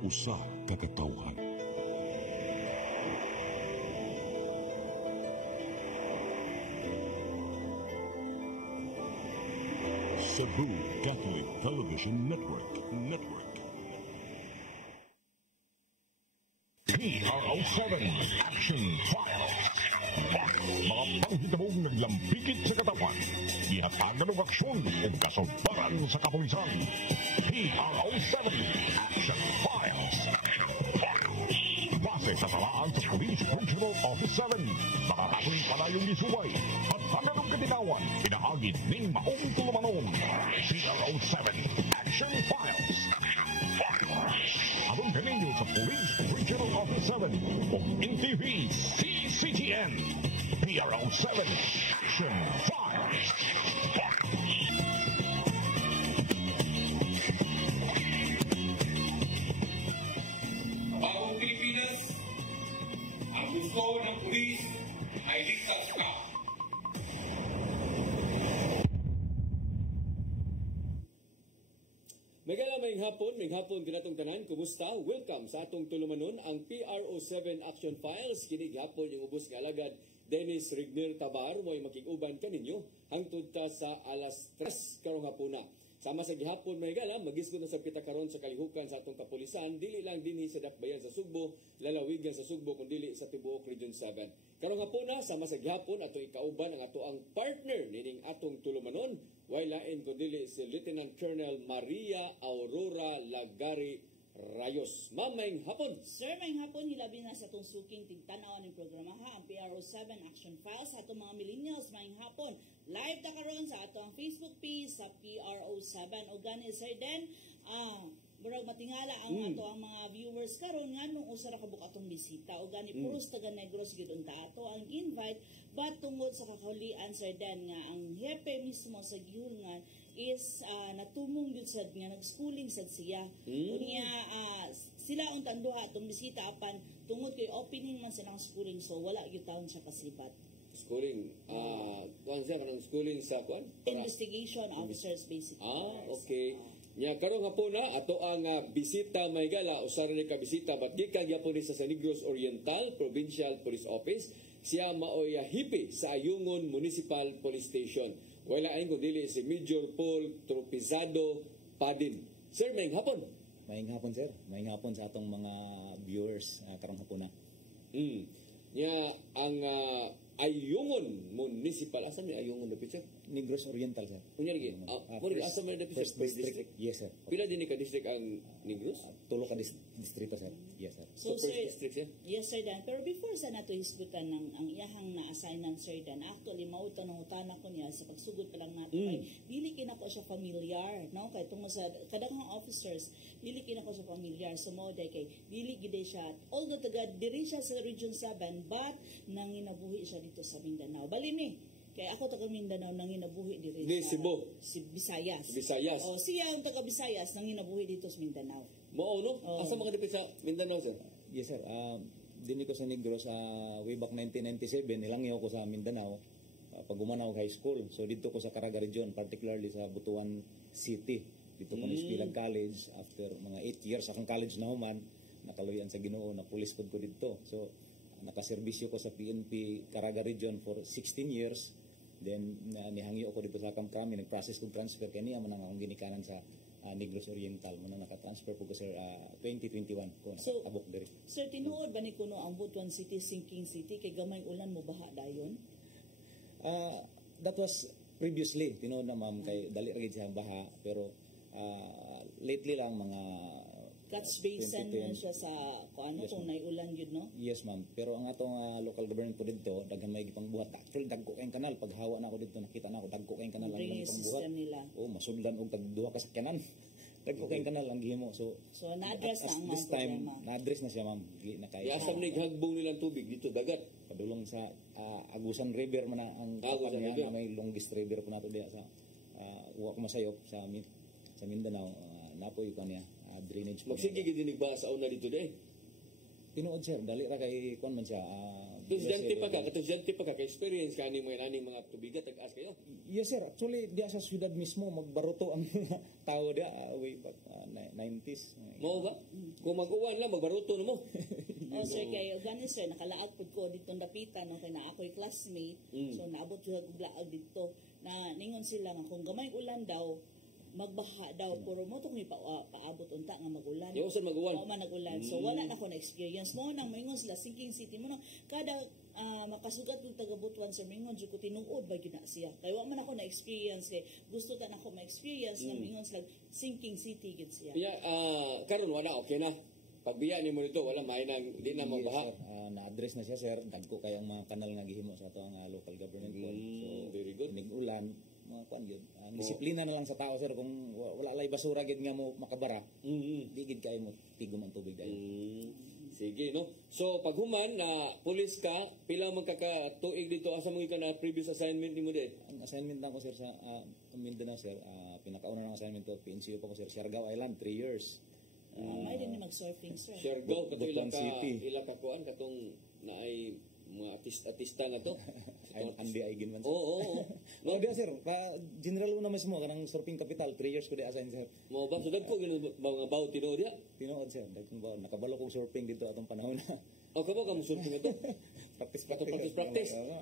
Usa ka katawhan. Cebu Catholic Television Network. PRO7 Action Fire. Mga panghitabong naglambikit sa katawan. Ihatagan ng aksyon o kasulbaran sa kapulisan. PRO7 Action Fire. Base sa talaan sa Police Regional Office 7. Makakasuling palayong gisubay at taganong katinawan. Pinaagid ng maong tulumanon. PRO7 Action Files. Abang kaninyo sa Police Regional Office 7 o NTV CCTN. PRO7 Action Files. Bagong Pilipinas, ang gusto ng pulis ay ligtas ka. May hapon kinatong tanan, kumusta? Welcome sa atong tulumanon ang PRO7 Action Files. Kini gapon yung ubos nga alagad Dennis Rigner Tabar mo'y makig-uban kaninyo hangtod ta sa alas 3 karong hapuna. Sama sa gihapon may gala, magisgot na sa kita karon sa kalihukan sa atong kapulisan, dili lang dinhi sa dakbayan sa Sugbo, lalawigan sa Sugbo kun dili sa tibuok Region 7. Karong hapuna sama sa gihapon atong ikauban ang ato ang partner nining atong tulumanon, way lain kun dili si Lieutenant Colonel Maria Aurora Lagari Rayos. Mamayng hapon. Sir, maying hapon, hilabi na sa itong suking tingtanaw ng programa ha, ang PRO7 Action Files sa itong mga millennials. Maying hapon, live ta karon sa atong Facebook page sa PRO7 o gani sir den, murag matingala ang ato ang mga viewers karon nga nung usa ra ka buka atong bisita o gani puros taga Negros gyud unta ato ang invite, but tungod sa kakaulian sir den nga ang hepe mismo sa gihungan is natumong gyud sad nga nag-schooling sad siya. Unya sila untang duha atong bisita apan tungod kay opening man silang schooling, so wala gyud taon siya kasibat. Schooling, kuan siya kanang schooling sa kuan? Investigation officers basically. Okay. Nya karong hapon na ato ang bisita may gala, usa ni ka bisita but gikan gyapon sa San Negros Oriental Provincial Police Office. Siya maoy hipi sa Ayungon Municipal Police Station. Wala ayon kun dili si Major Paul Tropizado Padin. Sir, maying hapon. Maying hapon sir. Maying hapon sa atong mga viewers karong hapon na. Nya ang Ayungon Municipal, asa ni Ayungon dapit sir? Negros Oriental sir. Kunya lagi. Asa man dapit First district. Yes sir. Pila din ka district ang Negros? Tulo ka distrito sir. Yes sir. So first sir, district sir? yes sir Dan, pero before sa nato hisgutan ng ang iyahang na-assignan sir Dan, actually mauta nang utana ko niya sa pagsugod pa lang nato kay dili kinako siya familiar, no? Kay tungod sa kadaghang officers, dili kinako siya familiar sa moda kay dili gid siya although taga diri siya sa Region 7 but nanginabuhi siya dito sa Mindanao. Bali ni kay ako taga Mindanao nanginabuhi diri sa Cebu. Si Visayas. Visayas. O siya ang taga Visayas nanginabuhi dito sa Mindanao. Mao no? Asa mga dapit sa Mindanao sir? Yes sir. Dini ko sa Negros way back 1997 nilangyo ko sa Mindanao pag umanaw high school. So dito ko sa Caraga Region, particularly sa Butuan City. Dito ko nispilag college after mga 8 years akong college na human, nakaluyan sa Ginoo na police ko dito. So nakaserbisyo ko sa PNP Caraga Region for 16 years. Then nihangyo ako dito sa Kamkami, nag-process kong transfer kaya niya man ang akong ginikanan sa Negros Oriental. Muna naka-transfer po ko sir 2021 ko nakatabok diri. Sir, tinuod ba ni kuno ang Butuan City sinking city kay gamay ulan mo baha dayon? That was previously, tinuod na ma'am kay dali ra gid sa baha, pero lately lang mga Catch basin man siya sa ano Yes, kung naiulan yun, no? Yes ma'am, pero ang atong local government po dito daghan may gipang buhat. Actually dagko kayong kanal pag hawa na ako dito nakita na ako dagko kayong kanal ang Drainage gipang buhat. system nila. Masudlan og tag duha ka sakyanan. Dagko kayong kanal ang gihimo. So na-address na ang this mga time problema. na-address na siya ma'am. Asam ni hagbong nilang tubig dito dagat. Padulong sa Agusan River man ang Agusan River. may longest river po nato diha sa uwa ko masayop sa Mindanao. Napoy ko niya drainage po. Magsige gid ni ba sa una dito day? Tinuod sir, dali ra kay kuan man siya. Estudyante pa ka, estudyante pa ka, ka-experience ka ni mo yung mga tubigat, tag-as kayo. Yes sir, actually diya sa syudad mismo magbaruto ang mga tao dia way back 90s. Mao ba? Kung mag-uwan lang, magbaruto na mo. O sir, kay gani sir, nakalaag po ko dito dapitan, no, kay na ako'y classmate, so naabot ko laag dito, na ningon sila nga kung gamay ulan daw, magbaha daw, puro mo itong paabot unta nga magulan. Yung sir mag-uwan. Oo man nagulan. So wala na ako na-experience. Mo nang maingon sila, sinking city mo nang kada makasugat yung taga-Butuan sir, maingon dyan ko tinuod ba yun na siya. Kaya wala man ako na-experience, kay gusto ta na ako ma-experience, na maingon sila, sinking city gid siya. Kaya, karon wala, okay na. Pagbiya ni mo dito, wala mainang, di na mabaha. Na-address na siya sir, dagko kay ang mga kanal nga gihimo sa ato ang local government code. So Very good. ulan mga kuan yun. Ang disiplina na lang sa tao sir, kung wala lay basura gid nga mo makabara, di gid kayo mo tigom ang tubig dayon. Sige, no? So, pag human na pulis ka, pila magkakatuig dito, asa mo ka na previous assignment ni mo din? Ang assignment na ko sir sa Mindanao sir, pinakauna ng assignment ko PNCO pa ko sir, Siargao Island 3 years. May din na mag-surfing sir. Siargao, kato Butuan City. ila ka kuan, katong na ay mga artista nga to. Andi ay ginman. Oo. No, dia sir, general una mismo kanang surfing capital 3 years ko di assign sir. Mo ba so dagko gid mga bawo tino dia. Tinuod sir, dagkong ba nakabalo kong surfing dito atong panahon na. O kamo ka mo surfing ito. Practice.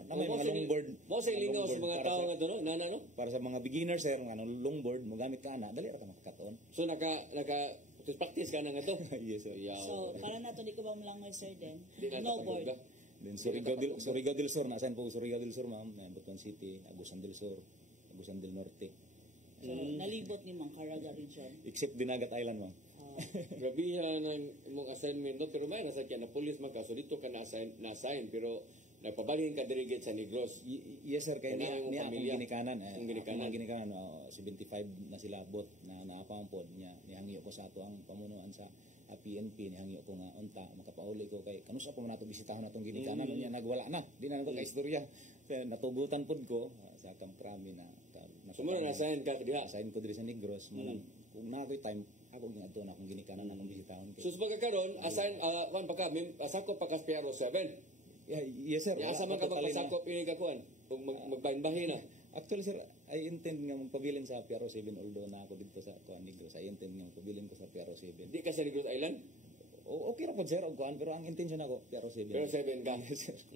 Na may mga longboard. Mo sa lingaw sa mga tao nga to no, nana no. Para sa mga beginners sir, ano longboard mo gamit ka na, dali ra ka makakatuon. So naka practice ka na nga to. Yes sir. So, para na to di ko ba malangoy sir din? Di na Snowboard. ka. Then Surigao del Sur, nasaan po Surigao del Sur ma'am, Butuan City, Agusan del Sur, Agusan del Norte. So, nalibot ni Mang Caraga region. Except Dinagat Island ma'am. Gabihan ng imong assignment no, pero may nasa kaya na police man ka, so dito ka na-assign, pero nagpabalhin ka dirigate sa Negros. Yes sir, kaya Kaya niya ang akong pamilya. ginikanan. Ang ginikanan. 75 na sila bot na naapampod niya. Nihangyo ko sa ato ang pamunuan sa PNP, nihangyo ko nga unta, makapauli ko kay kanusa pa man nato bisitahon natong ginikanan niya nagwala na. Di na nato ka istorya. Kaya natugutan pod ko sa Camp Crame na Sumuro na-assign ka diha. assign ko diri sa Negros. Kung na ako'y time, ako ginadto na akong ginikanan akong bisitahon kay. So sa pagkakaroon, assign kuan pa ka, sakop pa ka sa PRO7. Yes sir. Asa man ka Totally na. magpasakop ini ka kuan? Kung magbahin na. Actually sir, I intend nga magpabilin sa PRO7 although na ako dito sa Kuan Negros. I intend nga magpabilin ko sa PRO7. Di ka sa Negros Island? Okay ra po sir og kuan pero ang intention ako PRO7. Pero 7 ka.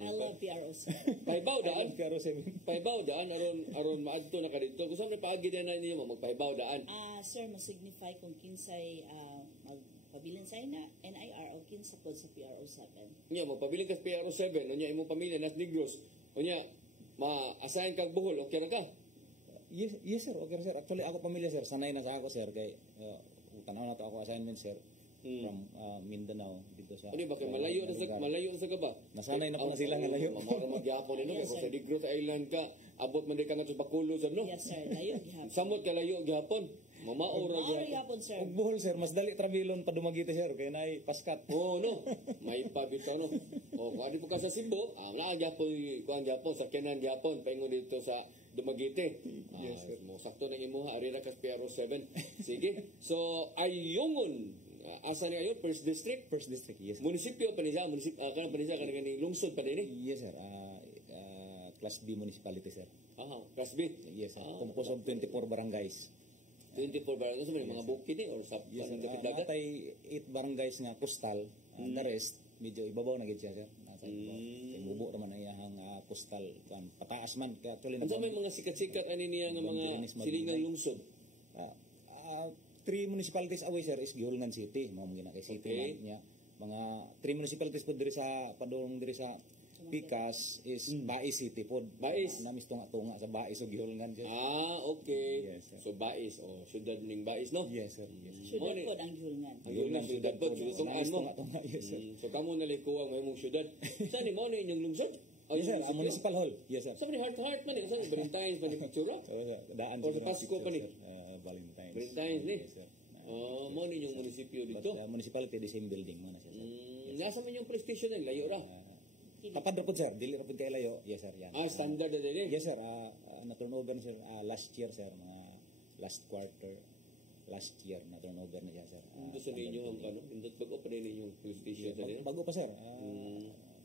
I love PROs. Pahibaw daan. PRO7. Pahibaw daan aron maadto na ka dito. Gusto mo paagi na niyo magpahibaw daan. Sir, mo-signify kung kinsay magpabilin sa na NIR o kinsa po sa PRO7. Nya mo pabiling ka sa PRO7, unya imong pamilya nas Negros. Unya ma-assign kag Bohol, okay ra ka? Yes sir, okay sir. Actually ako pamilya sir, sanay na sa ako sir kay tanaw na to ako assignment sir from Mindanao dito sa. Ano ba kay malayo na sa ka ba? Nasanay na po na sila nga layo. Mao magyapon no Yes, kay sir. sa Negros Island ka, abot man di ka nga sa Bacolod sab no. Yes, sir. Layo gihapon. Samot ka layo gyapon. Mamaora Maori gyapon. gihapon, sir. Og Bohol sir, mas dali trabilon pa dumagiti sir kay nay paskat. Oo, no. May pabito, no. O, kung ano po ka sa Cebu, ang gyapon, kuan gyapon, sa Kenan gyapon, paingon dito sa Dumaguete. Yes, sir. Mo sakto na imuha, arira ka sa PRO7. Sige. So, Ayungon, asa ni ayo, First District? First district, yes. Munisipyo pa niya, kanang pa niya, kanang lungsod pa din eh. Yes sir. Class B municipality sir. Aha, Class B. Yes sir. Composed of 24 barangays. 24 barangay, so may mga bukid eh, or sa Yes sir. dagat dagat. Matay 8 barangays nga coastal. The rest medyo ibabaw na gid siya sir. Nasa ibabaw. Mubo naman ang iyang coastal kan pataas man kaya actually Ano may mga sikat-sikat ani niya nga mga silingang lungsod? 3 municipalities away sir is Gihulngan City, mao mo ginakay city Okay. man niya. Mga 3 municipalities pod diri sa padulong diri sa Picas is Bais City pod. Bais. Namis tunga sa Bais o Gihulngan sir. Okay. Yes, sir. So, Bais, o syudad ning Bais, no? Yes sir. Yes. Syudad po ang gihulngan. Ang Gihulngan, syudad po, syudad mo. Yes sir. So, kamo nalikuwang may mong syudad. Saan ni mo na inyong lungsod? O, Yes sir, yung municipal hall. Yes sir. Saan ni heart to heart man? Saan ni Valentine's man ni Pictura? Daan Or sa sa Pasko pa ni? Valentine's. Valentine's ni? Yes sir. Mo ni inyong munisipyo But dito? municipality the same building man na siya sir. Nasa man yung PlayStation na, layo ra. Tapad ra pod sir, dili ra pod kay layo. Yes sir, yan. Standard na din eh. Yes sir, na turnover sir last year sir, mga last quarter. last year na turnover na siya, sir. Hindi sa ninyo ang ano, hindi bago pa rin ninyong police station sa nila. Bago pa, sir.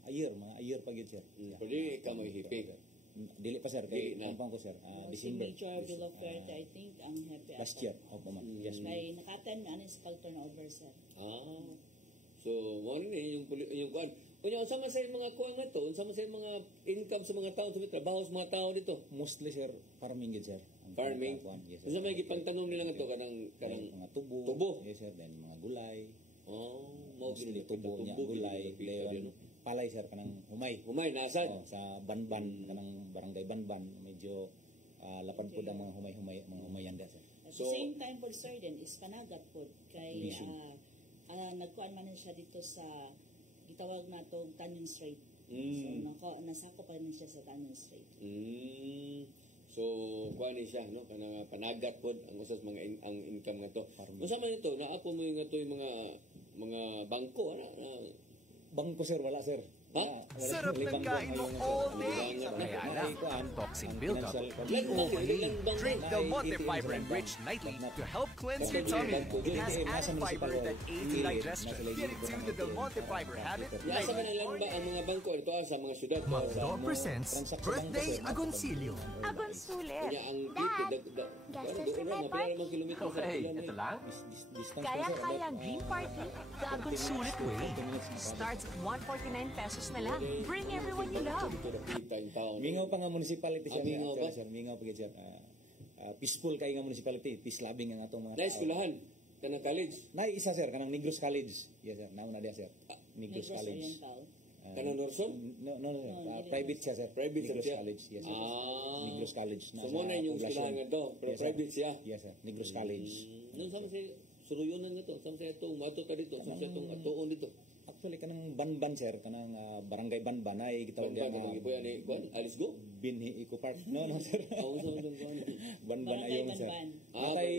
A year pa gid, sir. Pwede ka may hipig. Dili pa, sir. Dili Kay na. kumpang ko, sir. December. Signature bill of fare, I think, ang happy. Last year. Opo, ma'am. Yes, ma'am. Kay naka-attend na sa turnover, sir. So, mo ni yung kuan. Kunya unsa man sa mga kuan nga to, unsa man sa mga income sa mga tao, sa trabaho sa mga tao dito. Mostly, sir, farming gid, sir. Ang Farming. kuan, yes, sir. Unsa may gipangtanom nila nga to kanang Mga tubo. Tubo. Yes, sir. Then mga gulay. mo Mostly tubo niya, gulay, leon. Palay, sir, kanang humay. Humay nasan? Sa Banban, kanang barangay Banban, medyo lapan po ang mga humayan da, sir. At So- the same time po, sir, din is Panagat po. Kay Vision. nagkuan man siya dito sa gitawag na to Tanyon Strait. Mm. So, nasako pa rin siya sa Tanyon Strait. So, kuan ni siya, no? Kanang panagat pod ang usas mga ang income nga to. Unsa man ito, naa po mo yung nga to yung mga bangko, ana? Bangko, sir, wala, sir. Ha? Sarap ng kain mo all day. Kaya lang, toxin buildup. Eat overly. Drink Del Monte Fiber and Rich nightly to help cleanse your tummy. It has added fiber that aids digestion. Get into the Del Monte Fiber habit. Yasa man lang ba ang mga bangko ito sa mga syudad to sa Magdo presents Birthday Agoncillo. Agon sulit. kanya ang Dad, dito gastos doon na na may mapila namang kilometro sa Okay, pila ito lang. Kaya ang Green Party. The Agonsulit way. Starts at 149 pesos na lang. Bring everyone you love. Ito na kita yung taon. Mingaw pa nga municipality, sir. Mingaw ba? Sir, mingaw pa gid, sir. Peaceful kay nga municipality, peace loving ang atong mga Na-eskulahan, kanang college, Nay isa, sir, kanang Negros College. Yes, sir. Nauna dia, sir. Negros Negros College. Oriental. kanang Norson. No, sir. Private siya, sir. Private Negros siya? College. Yes, sir. Negros College. So muna yung eskulahan nga to, pero Yes, sir. private siya. Yes, sir. Negros College. Nung sama sa suruyonan nga to, sama sa itong mato ta dito, sama sa itong atoon dito. Actually, kanang Banban, sir. Kanang barangay Banban ay gitawag Bangka, dia kanang nga ibuyan ni Kwan, Alice Go. Binhi Eco Park. No, sir. Ang sa itong Kwan. Banban Barangay ayon, sir. Banban. Atay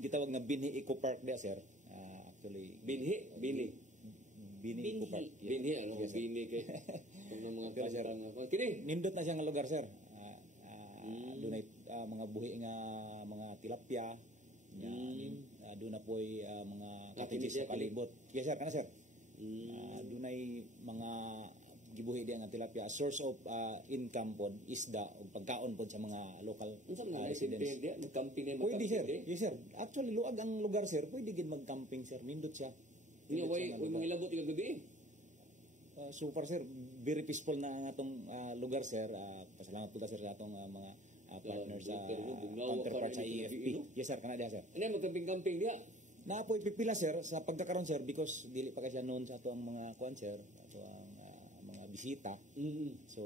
gitawag nga Binhi Eco Park dia, sir. Actually, Binhi. Binhi Eco Park. Yes. Binhi, ano, Yes, sir. Binhi kay. Kung ng mga Pero, sir, pangpang. Kini, nindot na siya nga lugar, sir. Dunay mga buhi nga mga tilapia. Doon na po'y mga cottages siya, sa palibot. Yes, sir. Kana, sir. Dunay mga gibuhi diya nga tilapia. Source of income pod, isda, o pagkaon pod sa mga local unsa man residents. residents dia mag-camping na Pwede, sir. mag-camping. Yes, sir. Actually, luag ang lugar, sir. Pwede gid mag-camping, sir. Nindot siya. Ni Nindot way siya nga lugar. mga ilabot yung gabi. So far, sir, very peaceful na ang atong lugar, sir. Pasalamat po ta, sir, sa atong mga partners sa pero bugnaw counterpart pa sa rin yung EFP. gabi, no? Yes, sir, kana diha, sir. Ano mag-camping dia? Naapoy pipila, sir, sa pagkakaroon, sir, because dili pa kasi noon sa ato ang mga kuan, sir, ato ang mga bisita. So,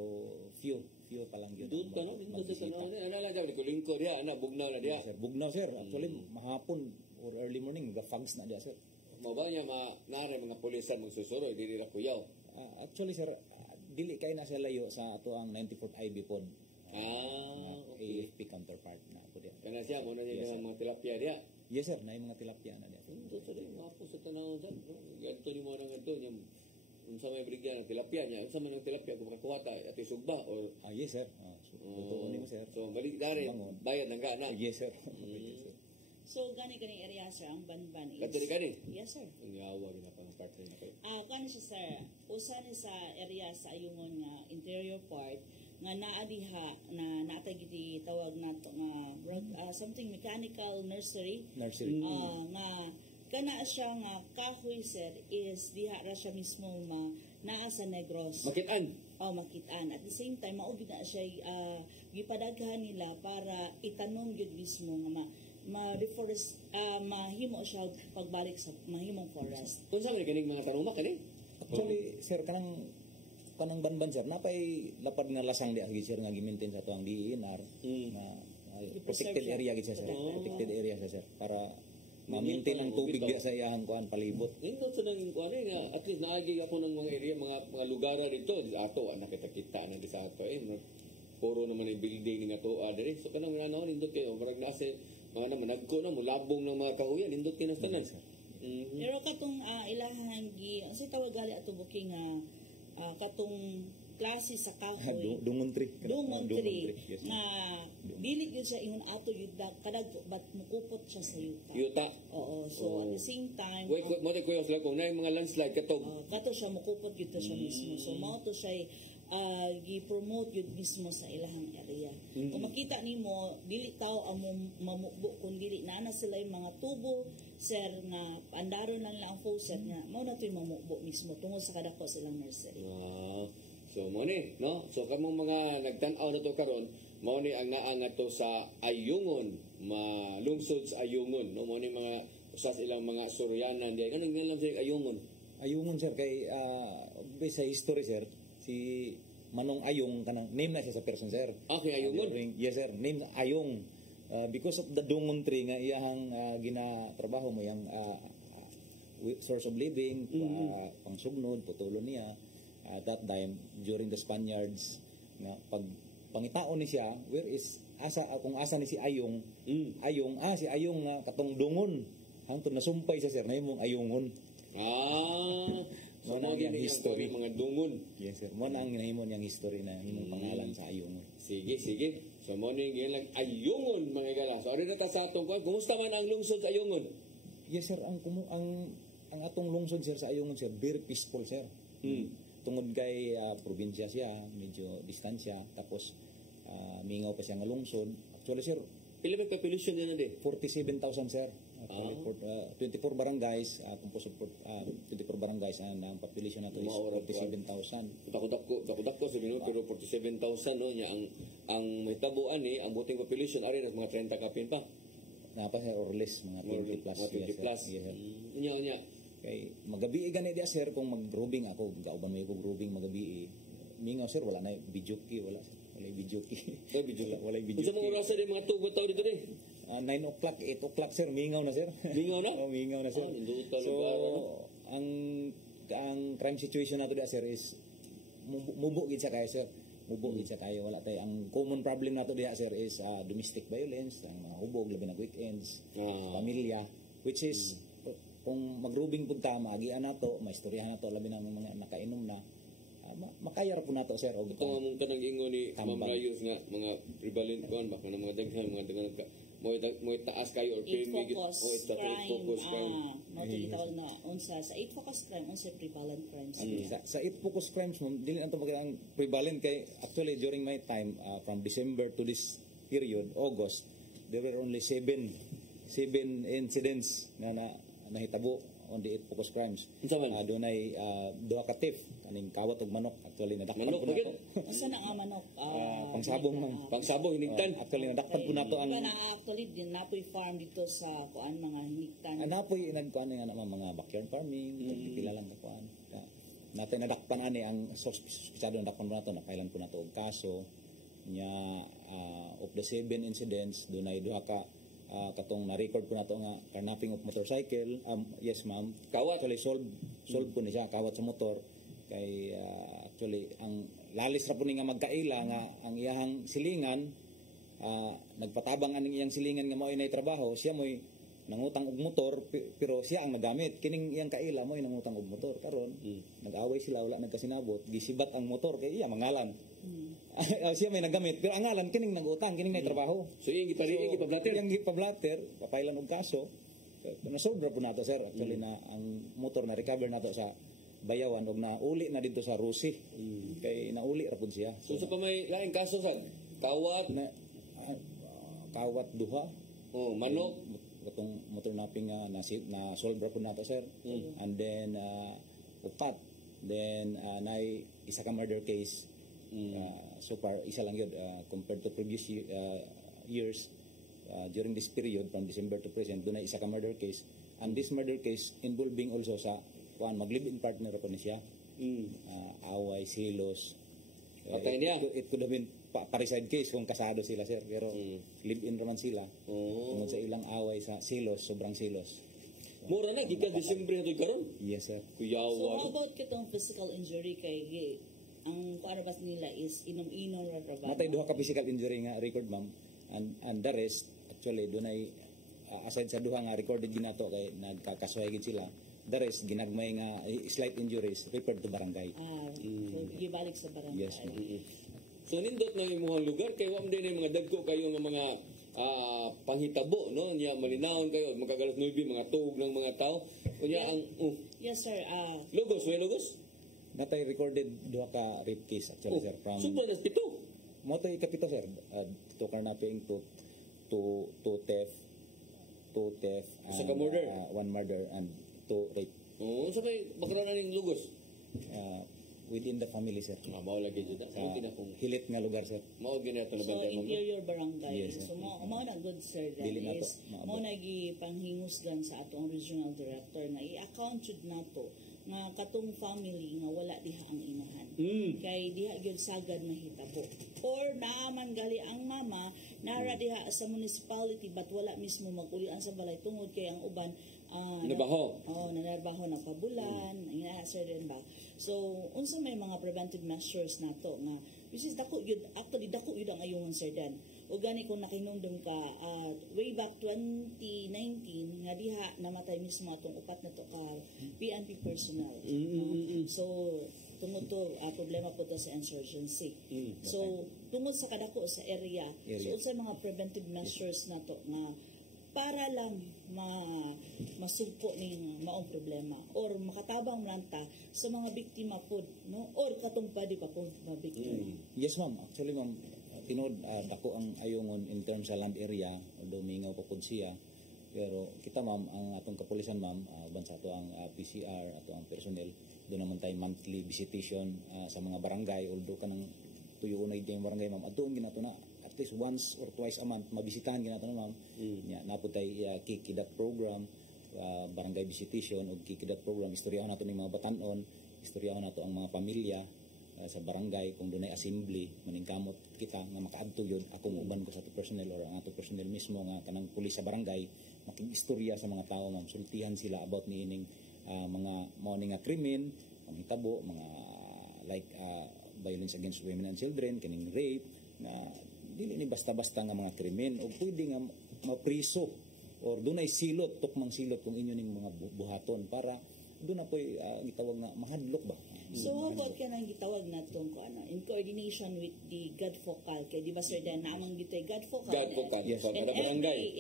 few pa lang yun. Doon ka no, dito sa tanong ni ana lang jud kulingko dia, ana bugnaw na dia. Yes, sir. Bugnaw, sir. Actually, mahapon or early morning, fags na diha, sir. Mao niya nare mga pulisan magsusuroy dili ra kuyaw. Actually, sir, dili kay na sa layo sa ato ang 94th IB pod. Okay. AFP counterpart na po diha. Kana siya mo na niya Yes, sir. mga tilapia dia. Yes, sir. Na yung mga tilapia na diha. Ito sa din mga sa tanawon sa. Ganto ni mo nang ganto niya. Unsa may brigya ng tilapia niya, unsa man ang tilapia kung makakuha ta at isugba or Yes, sir. So, totoo nimo, sir. so balik dari Bangon. bayad ng kana. Yes, sir. Yes, sir. So, gani area, sir, ang Banban is... Kani. Yes, sir. Ang yawa din pa ng partner na kayo. Kani siya, sir. Usa ni sa area sa ayungon nga interior part nga naa diha na natay giti tawag nato nga something mechanical nursery. Nursery. Nga kana siya nga kahoy, sir, is diha ra siya mismo naa sa Negros. Makitaan. Makitaan. At the same time, maugid na siya gipadaghan nila para itanong yun mismo nga mahimo siya pagbalik sa mahimong forest. Unsa man kaning mga taruma kani? Actually, sir, kanang Banban, sir, napay lapad nga lasang di agi, sir, nga gi-maintain sa tuang DNR na protected siya. area gid siya, sir. Protected area siya, sir, para ma-maintain ang tubig di sa iyang kuan palibot. Nindot sa nang kuan nga at least naagi ako ng mga area mga lugar dito ato nakita na di sa ato puro naman yung building nga to diri so kanang ano nindot kayo marag nasa mga naman nagko na mulabong ng mga kahuyan nindot kinastanan. Pero katong ilahan gi unsay tawag gali ato booking katong klase sa kahoy. Dungon tree. Dungon tree Yes. na dili yun siya ingon ato yun kadag but mukupot siya sa yuta. Yuta. Oo, so at the same time Wait, mo tayo kuya sila kung na yung mga landslide katog. kato siya mukupot yun to siya mismo. So mao to siya gi-promote yun mismo sa ilahang area. Kung makita nimo dili tao ang mamukbo kung dili na sila yung mga tubo sir na andaron lang ang faucet na mao na to yung mamukbo mismo tungod sa kadako silang nursery. So mo ni, no? So kamong mga nagtan-aw na to karon, mao ni ang naangat to sa Ayungon, malungsod sa Ayungon, no? Mao ni mga usas ilang mga Suryanan diay kaning nilang sa Ayungon. Ayungon sir kay based sa history sir, si Manong Ayong kanang name na siya sa person sir. Okay, Ayungon. Yes sir, name Ayong. Because of the dungon tree nga iyahang ginatrabaho mo yang source of living, pangsugnod, putulon niya. At that time, during the Spaniards, nga pag pangitaon ni siya, where is kung asa ni si Ayong, si Ayong nga katong dungon. Hangtod nasumpay siya sir na imong Ayungon. So mo din history mga dungon. Yes sir, mo na ang ginahimo niyang history na imong pangalan sa Ayungon. Sige. So mo ni lang Ayungon mga igala. So ari na ta sa atong kuan, kumusta man ang lungsod sa Ayungon? Yes sir, ang atong lungsod sir sa Ayungon sir, very peaceful sir. Tungod kay probinsya siya, medyo distansya, tapos mingaw pa siya nga lungsod. Actually sir, Pila ba population na di? 47,000 sir. Actually, 24 barangays, composed of 24 barangays, and ang population nato is 47,000. Dako sa minuto pero 47,000 no nya ang mahitabuan ni ang buting population ari na mga 30 kapin pa. Napa sir or less mga 20 plus. 20 plus. Yes, sir. Nya. Kay magabi gani dia sir kung mag-grooving ako, gauban may ko grooving magabi. Mingaw sir wala na bijuki, wala bijuki. Wala bijuki. Unsa mga oras din mga tubo taw dito di? 9 o'clock, 8 o'clock sir, mingaw na sir. Mingaw na? Mingaw na sir. So ang crime situation nato dia sir is mubo gid sa kayo sir. Mubo gid sa kayo, wala tay ang common problem nato dia sir is domestic violence, ang mga hubog labi na weekends, pamilya, which is kung mag-grooving pud ta maagian nato, maistoryahan nato labi na mga nakainom na makayar po nato sir og ito nga mong kanang ingon ni Ma'am Rayos nga mga prevalent kuan baka na mga daghan mo taas kayo or focus crime matulitaw na unsa sa 8 focus crime unsa prevalent crimes sa 8 focus crimes mo dili anto ang prevalent kay actually during my time from December to this period August there were only 7 incidents na nahitabo on the 8 focus crimes. Dunay duha ka theft kaning kawat ug manok actually nadakpan po nato. Asa na nga manok? Pangsabong hinigtan. Actually nadakpan po nato ang actually din napoy farm dito sa kuan mga hinigtan. Napoy nagkuan nga mga backyard farming, pila lang ka kuan. Natin nadakpan ani ang suspiciado nadakpan po nato nakailan po nato og kaso nya of the 7 incidents dunay duha ka katong na-record po nato nga carnapping of motorcycle. Yes ma'am, kawat actually solve po ni siya kawat sa motor kay actually ang lalis ra po ni nga magkaila nga ang iyahang silingan nagpatabang aning iyang silingan nga mao inay trabaho siya mo'y nangutang og motor pero siya ang nagamit kining iyang kaila mo'y nangutang og motor karon nag-away sila wala nagkasinabot gisibat ang motor kay iya mangalan siya may nagamit pero ang ngalan kining nag-utang kining may trabaho so iyang gipablatter papailan og kaso nasobra po nato sir actually na ang motor na recover nato sa Bayawan og nauli na dito sa Rusi kay nauli ra pud siya so sa pamay laing kaso sa kawat duha manok katong motor napping na solve ra pud nato sir and then upat then nay isa ka murder case so far isa lang yun compared to previous years during this period from December to present doon na isa ka murder case and this murder case involving also sa mag-live-in partner ko na siya away, silos it could have been pariside case kung kasado sila sir pero live-in naman sila tungkol sa ilang away sa silos sobrang silos mura na gikan December na karon yes sir so how about kitong physical injury kay ang parabas nila is inom-inom ra trabaho natay duha ka physical injury nga record ma'am and the rest actually dunay aside sa duha nga recorded ginato kay nagkakasuhay gid sila the rest ginagmay nga slight injuries referred to barangay. So, gibalik sa barangay. Yes, ma'am. So nindot na imong lugar kay wa man din mga dagko kayo nga mga panghitabo no nya malinawon kayo magkagalos 9 mga tuog ng mga tao kunya ang Yes, sir. logos may logos Natay recorded duha ka rape case actually sir from subol na pito mo tay kapito sir to carnapping to theft Isa ka murder. one murder and two rape so kay background ning logos within the family sir. mao lagi jud Sa mo kinakong hilit nga lugar sir. mao gina to So, labantay mo interior barangay. Yes, sir. So, mao na good, sir. That Dili na is, to, maabot. mao na panghingusgan sa atong regional director nga i-account jud nato nga katong family nga wala diha ang inahan. Kay diha gyud sagad na hitabo. Or naaman gali ang mama nara diha sa municipality but wala mismo mag-ulian sa balay tungod kay ang uban Nabaho. nanarbaho na pabulan, sir din ba? So, unsa may mga preventive measures nato nga which is dako yun, actually dako yun ang ayungan sir Dan. O gani kung nakinundong ka way back 2019 nga diha namatay mismo atong upat na to ka PNP personnel. So, tungod to problema po to sa insurgency. So, tungod sa kadako sa area. So, unsay mga preventive measures nato nga para lang masugpo ning maong problema or makatabang lang ta sa mga biktima po no or katong pwede pa po mga biktima. Yes ma'am, actually ma'am tinod dako ang ayungon in terms sa land area although mingaw pa pud siya pero kita ma'am ang atong kapulisan ma'am uban sa ato ang PCR ato ang personnel do naman tay monthly visitation sa mga barangay although kanang tuyo na yung barangay ma'am adto ginato na at least once or twice a month mabisitahan ginato na ma'am nya napud tay kikidat program barangay visitation ug kikidat program istoryahan nato ning mga batan-on istoryahan nato ang mga pamilya sa barangay kung dunay assembly maningkamot kita nga makaadto yun akong uban ko sa ato personnel or ang ato personnel mismo nga kanang pulis sa barangay makigistorya sa mga tao ma'am sultihan sila about niining mga mao nga krimen ang hitabo mga like violence against women and children kaning rape na dili ni basta-basta nga mga krimen o pwede nga mapriso or dunay silot tukmang silot kung inyo ning mga buhaton para doon na po'y gitawag na mahadlok ba? So how about ka nang gitawag na itong in coordination with the God Focal kay di ba sir Dan namang gito'y God Focal Yes.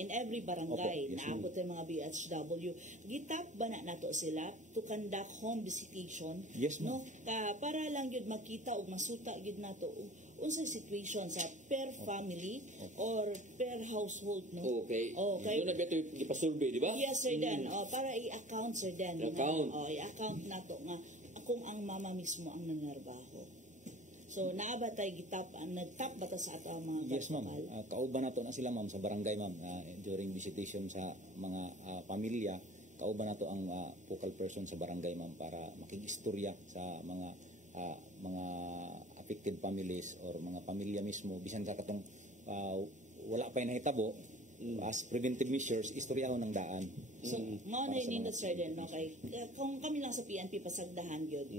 in every barangay Yes, naabot yung mga BHW gitap ba na nato sila to conduct home visitation Yes, no para lang yun makita o masuta yun nato unsay situation sa per family or per household no okay okay doon na beto gipasurvey di ba yes sir Dan para i-account sir Dan Account. i-account nato nga kung ang mama mismo ang nanarbaho. So naaba tay gitap nagtap ba ta sa ato ang mga Yes ma'am, kauban nato na sila ma'am sa barangay ma'am during visitation sa mga pamilya kauban nato ang focal person sa barangay ma'am para makigistorya sa mga affected families or mga pamilya mismo bisan sa katong wala pa nahitabo as preventive measures istoryahon ng daan. So, mao na yun sir din no kay kung kami lang sa PNP pasagdahan gyud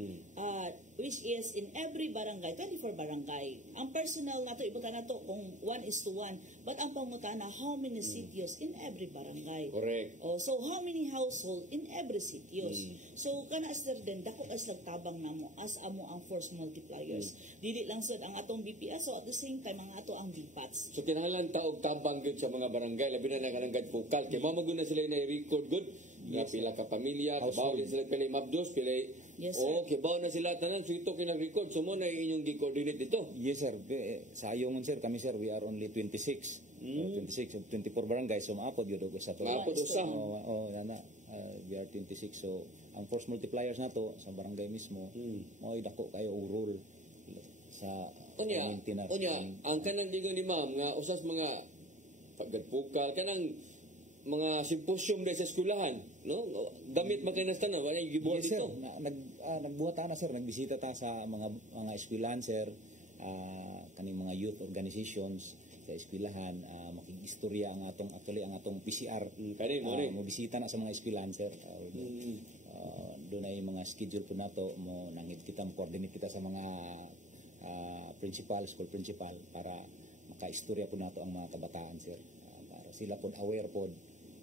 which is in every barangay 24 barangay ang personnel nato ibutan nato kung 1:1 but ang pangutana how many CTOs in every barangay correct so how many household in every CTOs so kana sir din dako as nagtabang namo as amo ang force multipliers dili lang sad ang atong BPS so at the same time ang ato ang BPATS so kinahanglan taog tabang gyud sa mga barangay labi na kanang God Focal kay mamaguna sila na record good nga pila ka pamilya kabaw din sila pila mabdos pila Yes, sir. kibaw na sila tanan so ito kinag-record so mo na inyong gi-coordinate dito Yes sir, sa ayungon sir kami sir we are only 26 26 of 24 barangays so maapod yun sa to. Maapod usa. Yana we are 26 so ang force multipliers nato sa barangay mismo mao dako kayo role sa maintenance. ang kanang digon ni ma'am nga usas mga pagpukal kanang mga symposium dahil sa eskwelahan, no? Damit makinastan na, wala yung gibuhat yes, dito. Nagbuhat na sir, nagbisita ta sa mga eskwelahan sir, kaning mga youth organizations sa eskwelahan, makigistorya ang atong PCR. Mabisita na sa mga eskwelahan sir. Doon ay mga schedule po nato, mo nangit kita, coordinate kita sa mga school principal para makaistorya po nato ang mga kabataan sir. Para sila po aware po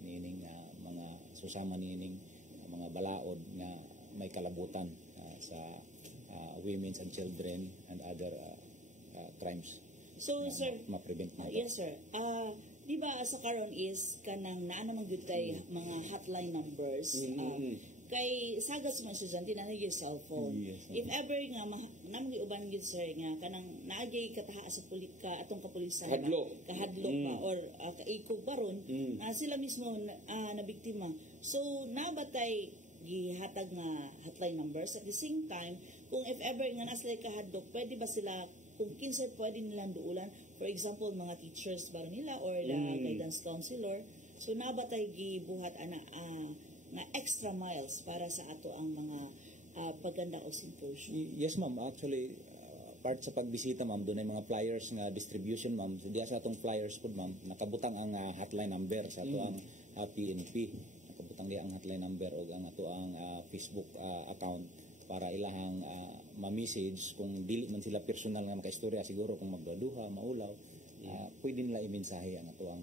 nining mga susama nining mga balaod nga may kalabutan sa women's and children and other crimes. So, sir, ma-prevent na. yes, sir. Di ba sa karon is kanang naa naman gyud kay mga hotline numbers. Kay sagas mga estudyante na nagay cellphone. Yes, If ever nga namang uban gyud sir nga kanang naagay kataha sa ka atong kapulisan kahadlok pa or kaikog baron na sila mismo na biktima. So nabatay gihatag nga hotline numbers at the same time kung if ever nga nasa kahadlok pwede ba sila kung kinsa pwede nilang duulan, for example, mga teachers ba nila or guidance counselor, so nabatay gibuhat ana na extra miles para sa ato ang mga paganda o symposium. Yes, ma'am. Actually, part sa pagbisita, ma'am, doon ay mga flyers nga distribution, ma'am. So, diya sa atong flyers po, ma'am, nakabutang ang hotline number sa ato ang PNP. Nakabutang diya ang hotline number o ang ato ang Facebook account para ilahang ma-message kung dili man sila personal nga makaistorya siguro kung magduduha, maulaw, pwede nila imensahe ang ato ang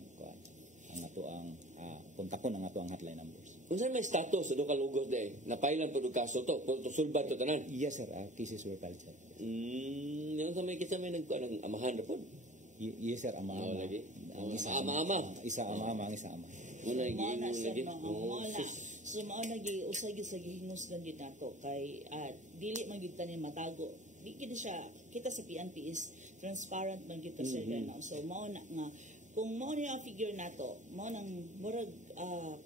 kontakon ang ato ang hotline numbers. Kung saan may status sa doon kalugod napailan po doon kaso to, sulbat to tanan? Yes, sir. Cases were filed, sir. Yung sa may kita may amahan na po? Yes, sir. Ama-ama. Isa ama-ama? Isa ama-ama, ang isa ama. Wala Mao lagi. sir, so mao na usay gyud sa gihingusgan gyud nato kay dili man gyud tanin matago. Di kita siya kita sa PNP is transparent man gyud sir no. So mao na nga kung mao ni ang figure nato, mao nang murag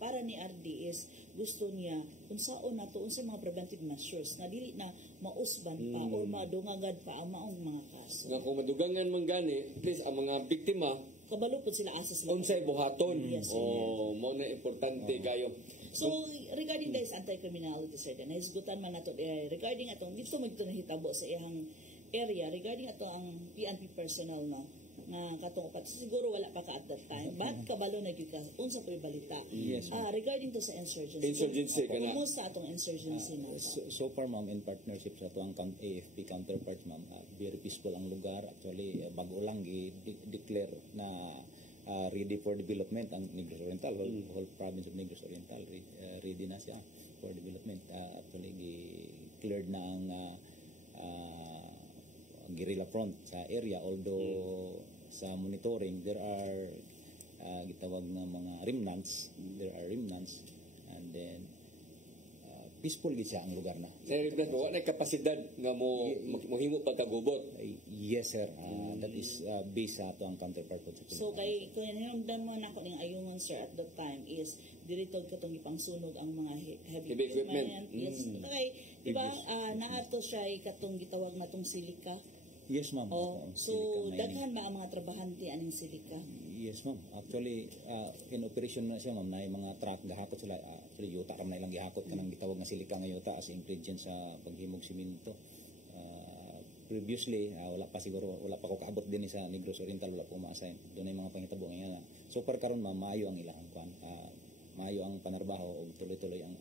para ni RD is gusto niya kung saon nato unsa mga preventive measures na dili na mausban pa or madungagad pa ang maong mga kaso. Nga kung madugangan man gani, please ang mga biktima Kabalo po sila asas lang. unsay buhaton. Yes, mo na importante kayo. So, regarding this anti-criminality, sir, nahisgutan man nato regarding atong dito magto nahitabo sa iyang area regarding ato ang PNP personnel no na katong upat siguro wala pa ka at that time but kabalo na gyud ka unsa toy balita. Yes, regarding to sa Insurgency kana. Kumusta atong insurgency na? So far, ma'am, in partnership sa ito ang AFP counterparts, ma'am, very peaceful ang lugar. Actually, bago lang i-declare na ready for development ang Negros Oriental, whole province of Negros Oriental, ready na siya for development. Actually, cleared na ang guerrilla front sa area, although sa monitoring, there are gitawag na mga remnants, and then peaceful gid siya ang lugar na. Sir, wala na kapasidad nga mohimo pagkagubot. Yes, sir. That is based sa ato ang counterpart po. So kay kung hinungdan mo na ako ning ayungon sir at that time is dito katong ipangsunog ang mga heavy equipment. Yes. Kay diba naato siya katong gitawag natong silika. Yes, ma'am. So daghan ba ang mga trabahante aning silika? Yes, ma'am. Actually, in operation na siya, ma'am, na yung mga truck, gahakot sila. Actually, yuta ram na ilang gihakot ka ng gitawag na silika nga yuta as ingredient sa paghimog siminto. Previously, wala pa ko kaabot din sa Negros Oriental, wala po ma-assign. Doon ay mga pangitabo ngayon. So far karon ma'am, maayo ang ilang maayo ang panarbaho o tuloy-tuloy ang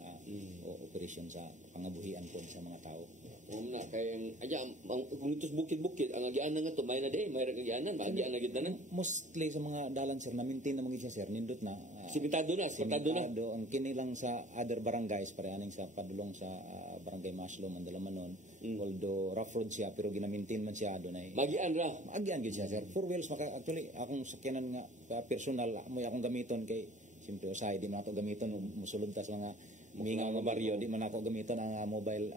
operation sa pangabuhian po sa mga tao. Na kay kung itos bukid-bukid ang agianan nga to may na day may agianan agian na gid na. Mostly sa mga dalan sir na maintain na mga sir nindot na simentado na ang kinilang sa other barangays parehaning sa padulong sa barangay Maslo Mandalamanon, although rough road siya pero gina-maintain man siya dunay magian gid siya sir. Four wheels actually akong sakyanan nga personal mo akong gamiton kay siyempre usay di man ako gamiton musulod ta sa mga mingaw nga baryo di man ako gamiton ang mobile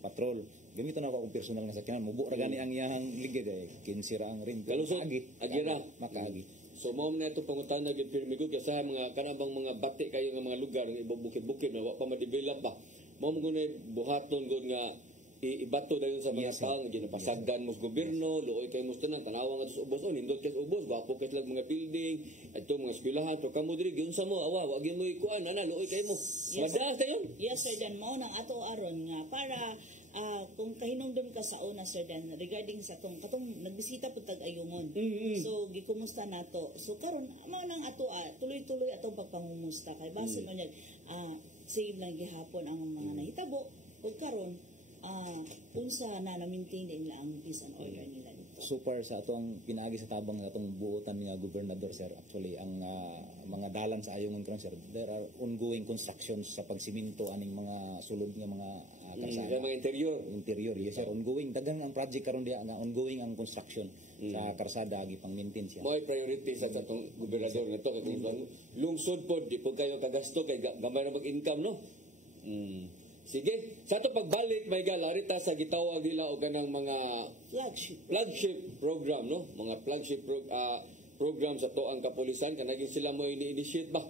patrol. Gamiton ako akong personal nga sakyanan mubo ra gani ang iyang ligid kinsira ang rim kalusot agira makaagi. So mao na ito pangutan na gid pirmi ko kasi mga kanabang mga bati kayo nga mga lugar nga ibang bukid-bukid na wa pa ma-develop ba. Mao mo guni buhaton gud nga ibato dayon sa mga pang ginapasagdan mo sa gobyerno luoy kay mo tanan tanawa nga sa ubos nindot kay ubos gwapo kay lag mga building adto mga eskwelahan to kamo diri gyud sa mo awa wa gyud mo ikuan ana luoy kay mo wala kayo. Yes sir, dan mao nang ato aron nga para kung kahinungdan ka sa una sir dan regarding sa katong nagbisita pud tag ayungon. So gikumusta nato. So karon mao nang ato tuloy-tuloy atong pagpangumusta kay base mo niya save lang gihapon ang mga nahitabo ug karon unsa na maintain nila ang peace and order nila dito. so far sa atong pinaagi sa tabang nga atong buotan nga gobernador sir, actually ang mga dalan sa ayong karon sir, there are ongoing constructions sa pagsiminto aning mga sulod nga mga kalsada. Mga interior yes sir, ongoing daghan ang project karon diha nga ongoing ang construction sa karsada agi pang maintain siya. Mo'y priority sa atong gobernador nito kay lungsod pod di po kayo kagasto kay gamay na mag-income no. Sige, sa ato pagbalik may galarita sa gitawag nila og ganang mga flagship program no, mga flagship program sa to ang kapulisan kanaging sila mo ini-initiate ba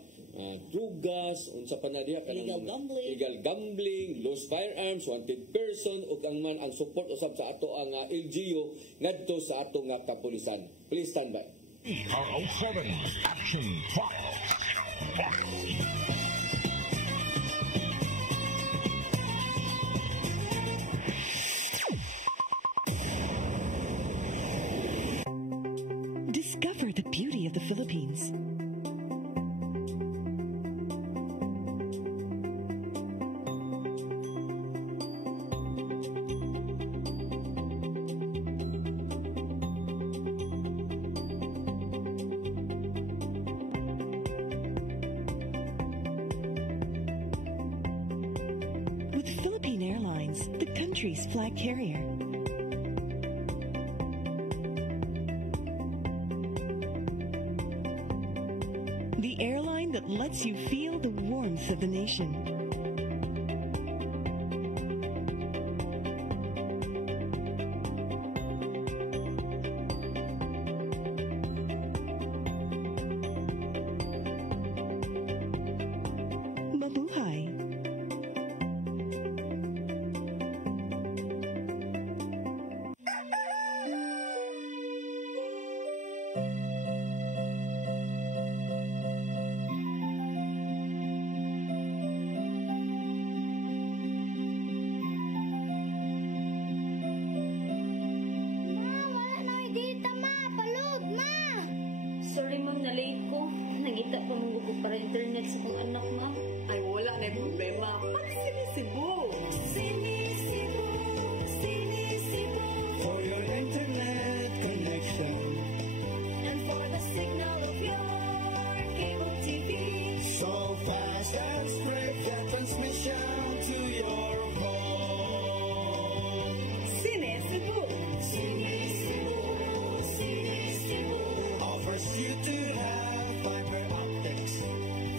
drugas unsa pa na diha kanang illegal gambling, lost firearms, wanted person ug ang support usab sa ato ang LGU ngadto sa ato nga kapulisan. Please stand by. PRO7 Action Files. Discover the beauty of the Philippines. With Philippine Airlines, the country's flag carrier. The airline that lets you feel the warmth of the nation. Mabuhay. Sorry ma'am, na-late ko. Nangita pa mong gusto para internet sa kong anak ma'am. Ay, wala na yung problema. Para Sinisibu. Sinisibu, Sinisibu. For your internet connection. And for the signal of your cable TV. So fast and spread the transmission to your home. Sinisibu. Sinisibu, Sinisibu. Offers you to have fiber optics.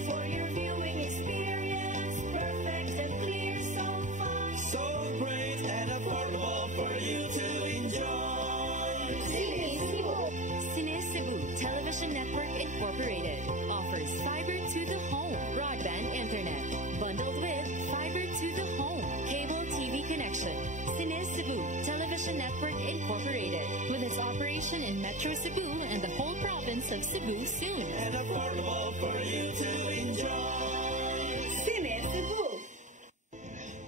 For your viewing experience, perfect and clear so fast. So great and affordable for you to enjoy. Sinisibu. Sinisibu Television Network Incorporated offers fiber to the home broadband internet bundled with fiber to the home cable TV connection. Sinisibu Television Network Incorporated with its operation in Metro Cebu and the whole province of Cebu soon. And affordable for you to enjoy. Sinisibu.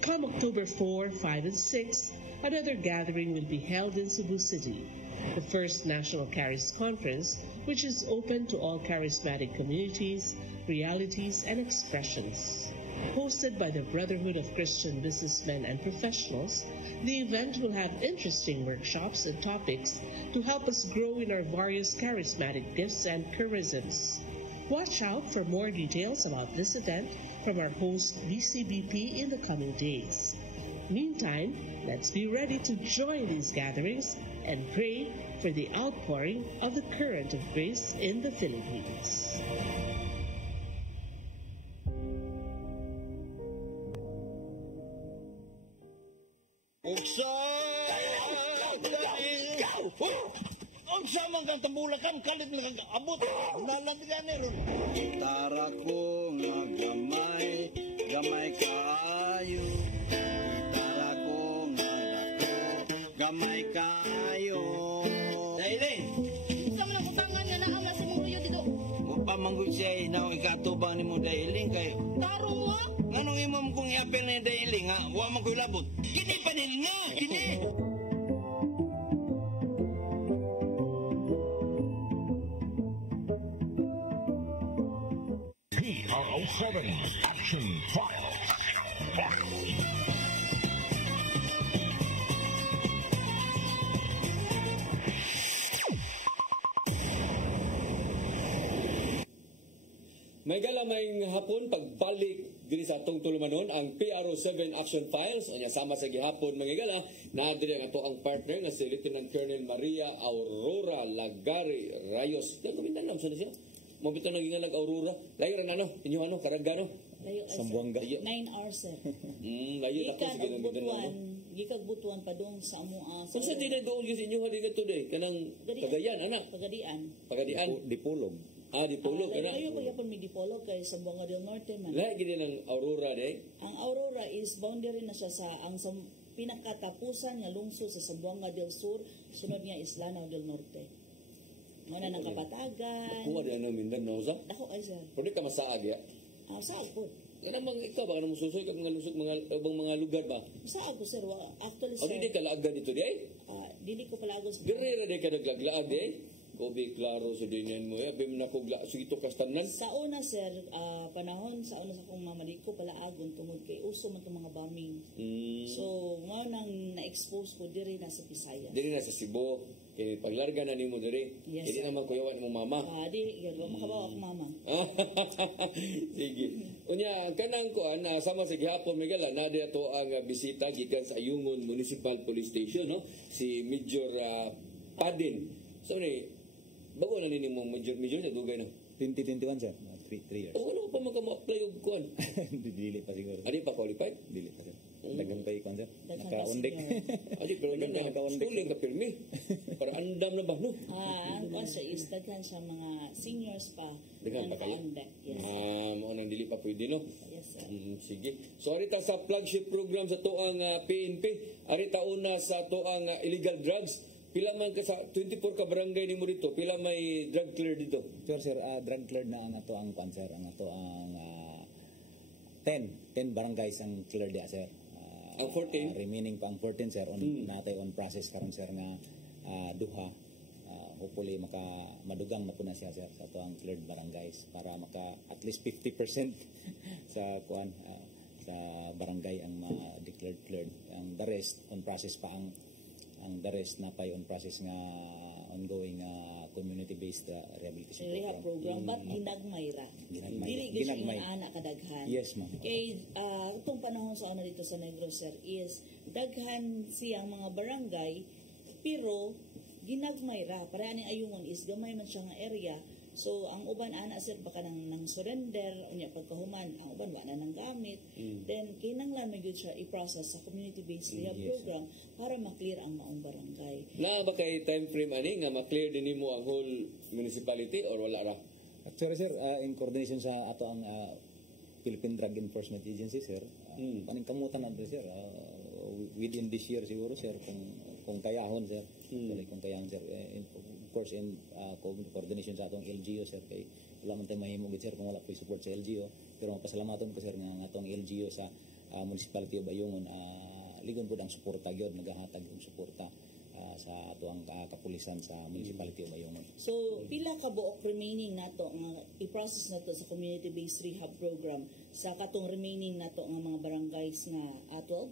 Come October 4, 5, and 6, another gathering will be held in Cebu City, the first National Charis Conference, which is open to all charismatic communities, realities, and expressions. Hosted by the Brotherhood of Christian Businessmen and Professionals, the event will have interesting workshops and topics to help us grow in our various charismatic gifts and charisms. Watch out for more details about this event from our host BCBP in the coming days. Meantime, let's be ready to join these gatherings and pray for the outpouring of the current of grace in the Philippines. Unsa man kang tambulakan kalit ni kag abot nalandigan ni ron. Gitara ko nga gamay kayo. Gitara ko nga dako, gamay kayo. Dahilin, Sa mga utangan na naama sa muluyo dito. mupamanggoy siya inaw ikatubang ni mo dahilin kay Tarong mo. nganong imong kung iapel ni dahilin nga wa man ko'y labot. Kini pa nil nga, kini. PRO7 Action Files. May galamay hapon pagbalik diri sa atong tulumanon ang PRO7 Action Files. Anya sama sa gihapon mga gala na diri ang ato ang partner nga si Lieutenant Colonel Maria Aurora Lagari Rayos. Dahil kumindan lang sa siya. Mabito nang gingalag Aurora. Layo rin inyo karagano? Layo Sambuanga. 9 hours sir. Layo na ko sige Gikag butuan pa dong sa amo. Kung sa di na doon yung inyo hali nga today kanang Cagayan anak. Pagadian. Dipulog. Dipolog kana. Layo pa yapon mi Dipolog kay Sambuanga del Norte man. Lahi gid ng Aurora day. Ang Aurora is boundary na siya sa pinakatapusan nga lungsod sa Sambuanga del Sur, sunod niya is Lanao del Norte. Muna ng Kapatagan. Kuha di ano Mindanao sa? Dako ay sir. Pwede ka masaag ya? Saag po. Yan ang mga ikaw, baka naman susoy kag mga lusog, mga lugar ba? Saag ko sir. Actually sir. O di ka laagad dito di ay? Dili ko palagos. Dirira di ka naglaglaag di ay? Gobi klaro sa dinyan mo ya. Bim na ko sugito kastanan. Sa una sir, panahon sa una sa akong mamali ko palaagon tungod kay uso man itong mga bombing. So, ngayon nang na-expose ko diri na sa Pisaya. Diri na sa Cebu. Kaya paglarga na nimo diri. Yes, hindi naman kuyawan mo mama. Di, gano'n makabawa ako mama. Sige. Unya, kanang kuan sama sa gihapon may gala na ato ang bisita gikan sa Ayungon Municipal Police Station, no? Si Major Padin. So ni bago na nini mo Major na dugay na. 2021 sir. 3 years. Wala pa mag-apply og kuan. Dili pa siguro. Adi pa qualified? Dili pa sir. Dagan pa ikon sir. Naka-undek. Adi pero ganyan schooling ka pirmi. Para andam na ba no? Ang kasi is daghan sa mga seniors pa. Daghan pa kayo? Yes. Mo nang dili pa pwede no? Yes sir. Sige. So arita sa flagship program sa tuang PNP, arita una sa tuang illegal drugs. Pila man ka sa 24 ka barangay nimo dito, pila may drug clear dito? Sir, drug clear na ang ato ang panser, ang ato ang 10 barangays ang clear dia sir. Ang 14 remaining pa ang 14 sir natay on process karon sir nga duha. Hopefully madugang na po na siya sir sa ato ang cleared barangays para maka at least 50% sa kuan sa barangay ang declared cleared. Ang the rest on process pa ang the rest na pay on process nga ongoing community-based rehabilitation program. But ginagmay ra. Dili ginagmay anak kadaghan. Yes ma'am. Kay itong panahon sa ano dito sa Negros sir is daghan siyang mga barangay pero ginagmay ra. Para ani Ayungon is gamay man siya nga area. So ang uban ana sir baka nang surrender unya pagkahuman ang uban wala na nang gamit. Then kinahanglan may gyud siya i-process sa community-based rehab program para ma-clear ang maong barangay. Na ba kay time frame ani nga ma-clear din nimo ang whole municipality or wala ra? Actually sir, in coordination sa ato ang Philippine Drug Enforcement Agency sir, paning kamutan natin sir within this year siguro sir kung kayahon sir. Kung kayahon sir of course in coordination sa atong LGU sir kay wala man tay mahimo gid sir kung wala po support sa LGU pero pasalamaton ko sir nga atong LGU sa municipality of Ayungon ligon pud ang suporta gyud nagahatag og suporta sa ato ang kapulisan sa municipality of Ayungon. So pila ka buok remaining nato nga i-process nato sa community based rehab program sa katong remaining nato nga mga barangays nga ato?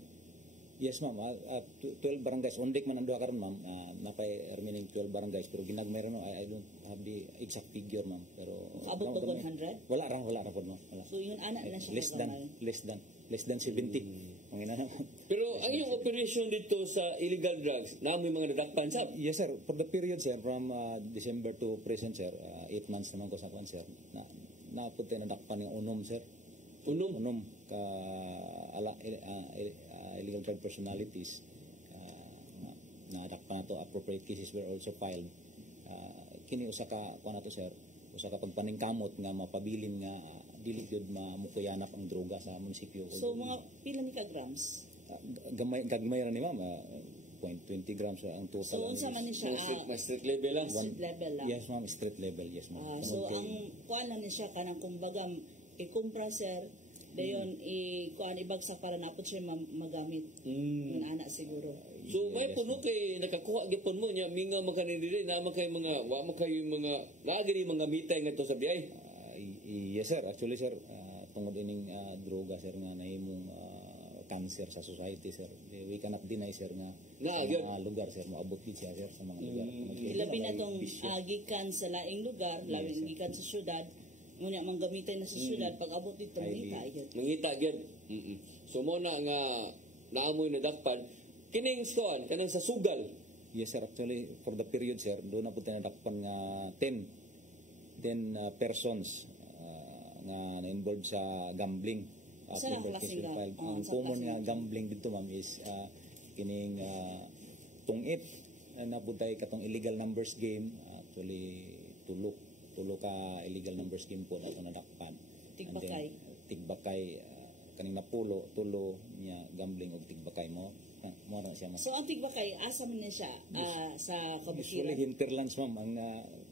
Yes ma'am, 12 barangays. Undik man ang duha karon ma'am. Napay remaining 12 barangays pero ginagmay ron I don't have the exact figure ma'am. Pero abot to 100? Wala ra pod ma'am. Wala. So yun ana na siya less than 70. Ang ina. Pero ang iyong operation dito sa illegal drugs, namoy mga nadakpan sir? Yes sir, for the period sir from December to present sir, 8 months naman ko sa kwan sir. Na pud tay nadakpan ng unom sir. Unom ka illegal drug personalities nadakpan nato appropriate cases were also filed kini usa ka kuan nato sir usa ka pagpaningkamot nga mapabilin nga dili gyud mamukuyanap ang droga sa munisipyo. So mga pila ni ka grams? Gamay ra ni ma'am 0.20 grams ang total. So unsa man ni siya street level lang? Street level lang. Yes ma'am, street level yes ma'am. So ang kuan ni siya kanang kumbaga ikumpra sir dayon kuan ibagsak para napod siya magamit ng anak siguro. So may puno kay nakakuha gipon mo nya mingaw man kanina diri na man kay mga wa man kay mga naagiri mga mitay ngadto sa biyay. Yes sir, actually sir tungod ining droga sir nga nahimong cancer sa society sir. We cannot deny sir nga mga lugar sir moabot gid siya sir sa mga lugar. Labi na tong gikan sa laing lugar, labi gikan sa syudad Ngunit manggamitin na sa syudad, pag abot dito, mangita agad. Mangita agad. So mo na nga naamoy na dakpan, kining skuan, kanang sa sugal. Yes sir, actually for the period sir, doon na po tinadakpan nga 10 persons nga na-involved sa gambling. Saan ang klaseng ang common nga gambling dito ma'am is kining tungit na putay katong illegal numbers game. Actually tulo ka illegal numbers game po na nadakpan. Tigbakay kaning napulo tulo niya gambling og tigbakay mo na siya mo. So ang tigbakay asa man siya sa kabukiran. Usually hinterlands ma'am ang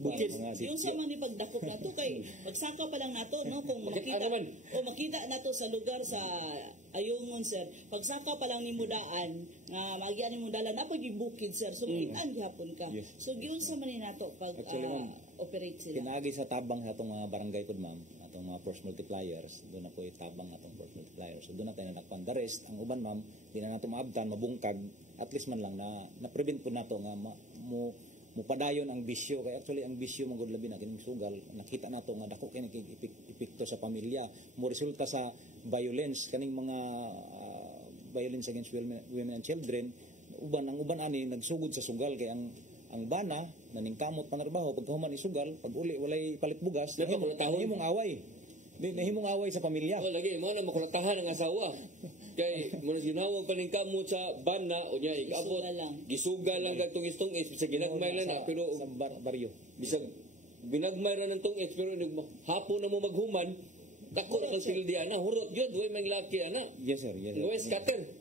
bukid. Yung sa man pagdakop nato kay pagsaka pa lang nato no kung makita nato sa lugar sa Ayungon sir. Pagsaka pa lang nimo daan nga magian nimo dalan na pagibukid sir. So itan gihapon ka. Yes. So giun sa man nato pag operate sila. Pinagi sa tabang atong mga barangay pod ma'am, atong mga force multipliers, doon na po itabang atong force multipliers. So doon na tayo nakpan. The rest, ang uban ma'am, di na nato maabtan, mabungkag, at least man lang na-prevent po nato nga mupadayon ang bisyo. Kaya actually ang bisyo magud labi na kining sugal, nakita nato nga dako kay epekto sa pamilya, mo resulta sa violence kaning mga violence against women and children. Ang uban ani nagsugod sa sugal kay ang bana naningkamot panarbaho pagkahuman isugal pag uli walay palit bugas nahimong away sa pamilya. Lagi mo na makulatahan ang asawa kay mo na ginawag paningkamot sa bana o nya igabot gisugal lang gatong istong sa ginagmay na pero sa baryo bisag binagmay ra ng tungit pero hapon na mo maghuman dako ang sildian na hurot gyud way manglaki ana. Yes sir, yes sir. Way scatter.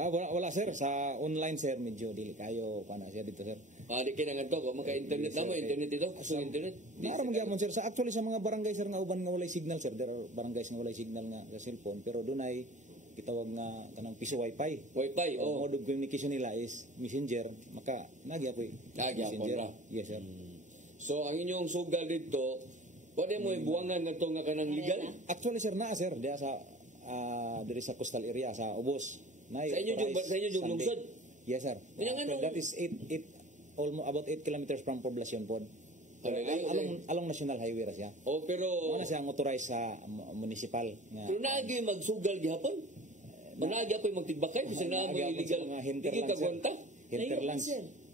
Wala sir, sa online sir medyo dili kayo paano siya dito sir. Di kinangan to kung maka-internet na mo, internet dito, kusong internet. Naroon magyapon sir, actually sa mga barangay sir nga uban nga walay signal sir, there are barangays nga walay signal nga sa cellphone, pero doon ay kitawag na kanang piso wifi. Wifi, oh. Mode of communication nila is messenger, maka nagyapoy. Nagyapon. Yes sir. So ang inyong sugal dito, pwede mo ibuwangan na ito nga kanang legal? Actually sir, sir, diya sa diri sa coastal area, sa Ubos. Sa inyo yung lungsod? Yes sir. That is 8 almost about 8 kilometers from Poblacion pod. Along national highway ra siya. Oh, pero ano siya authorized sa municipal nga. Pero naagi magsugal gihapon? Manaagi apoy magtigbakay bisan na mo illegal. Dili ka kwenta? Hinterlands.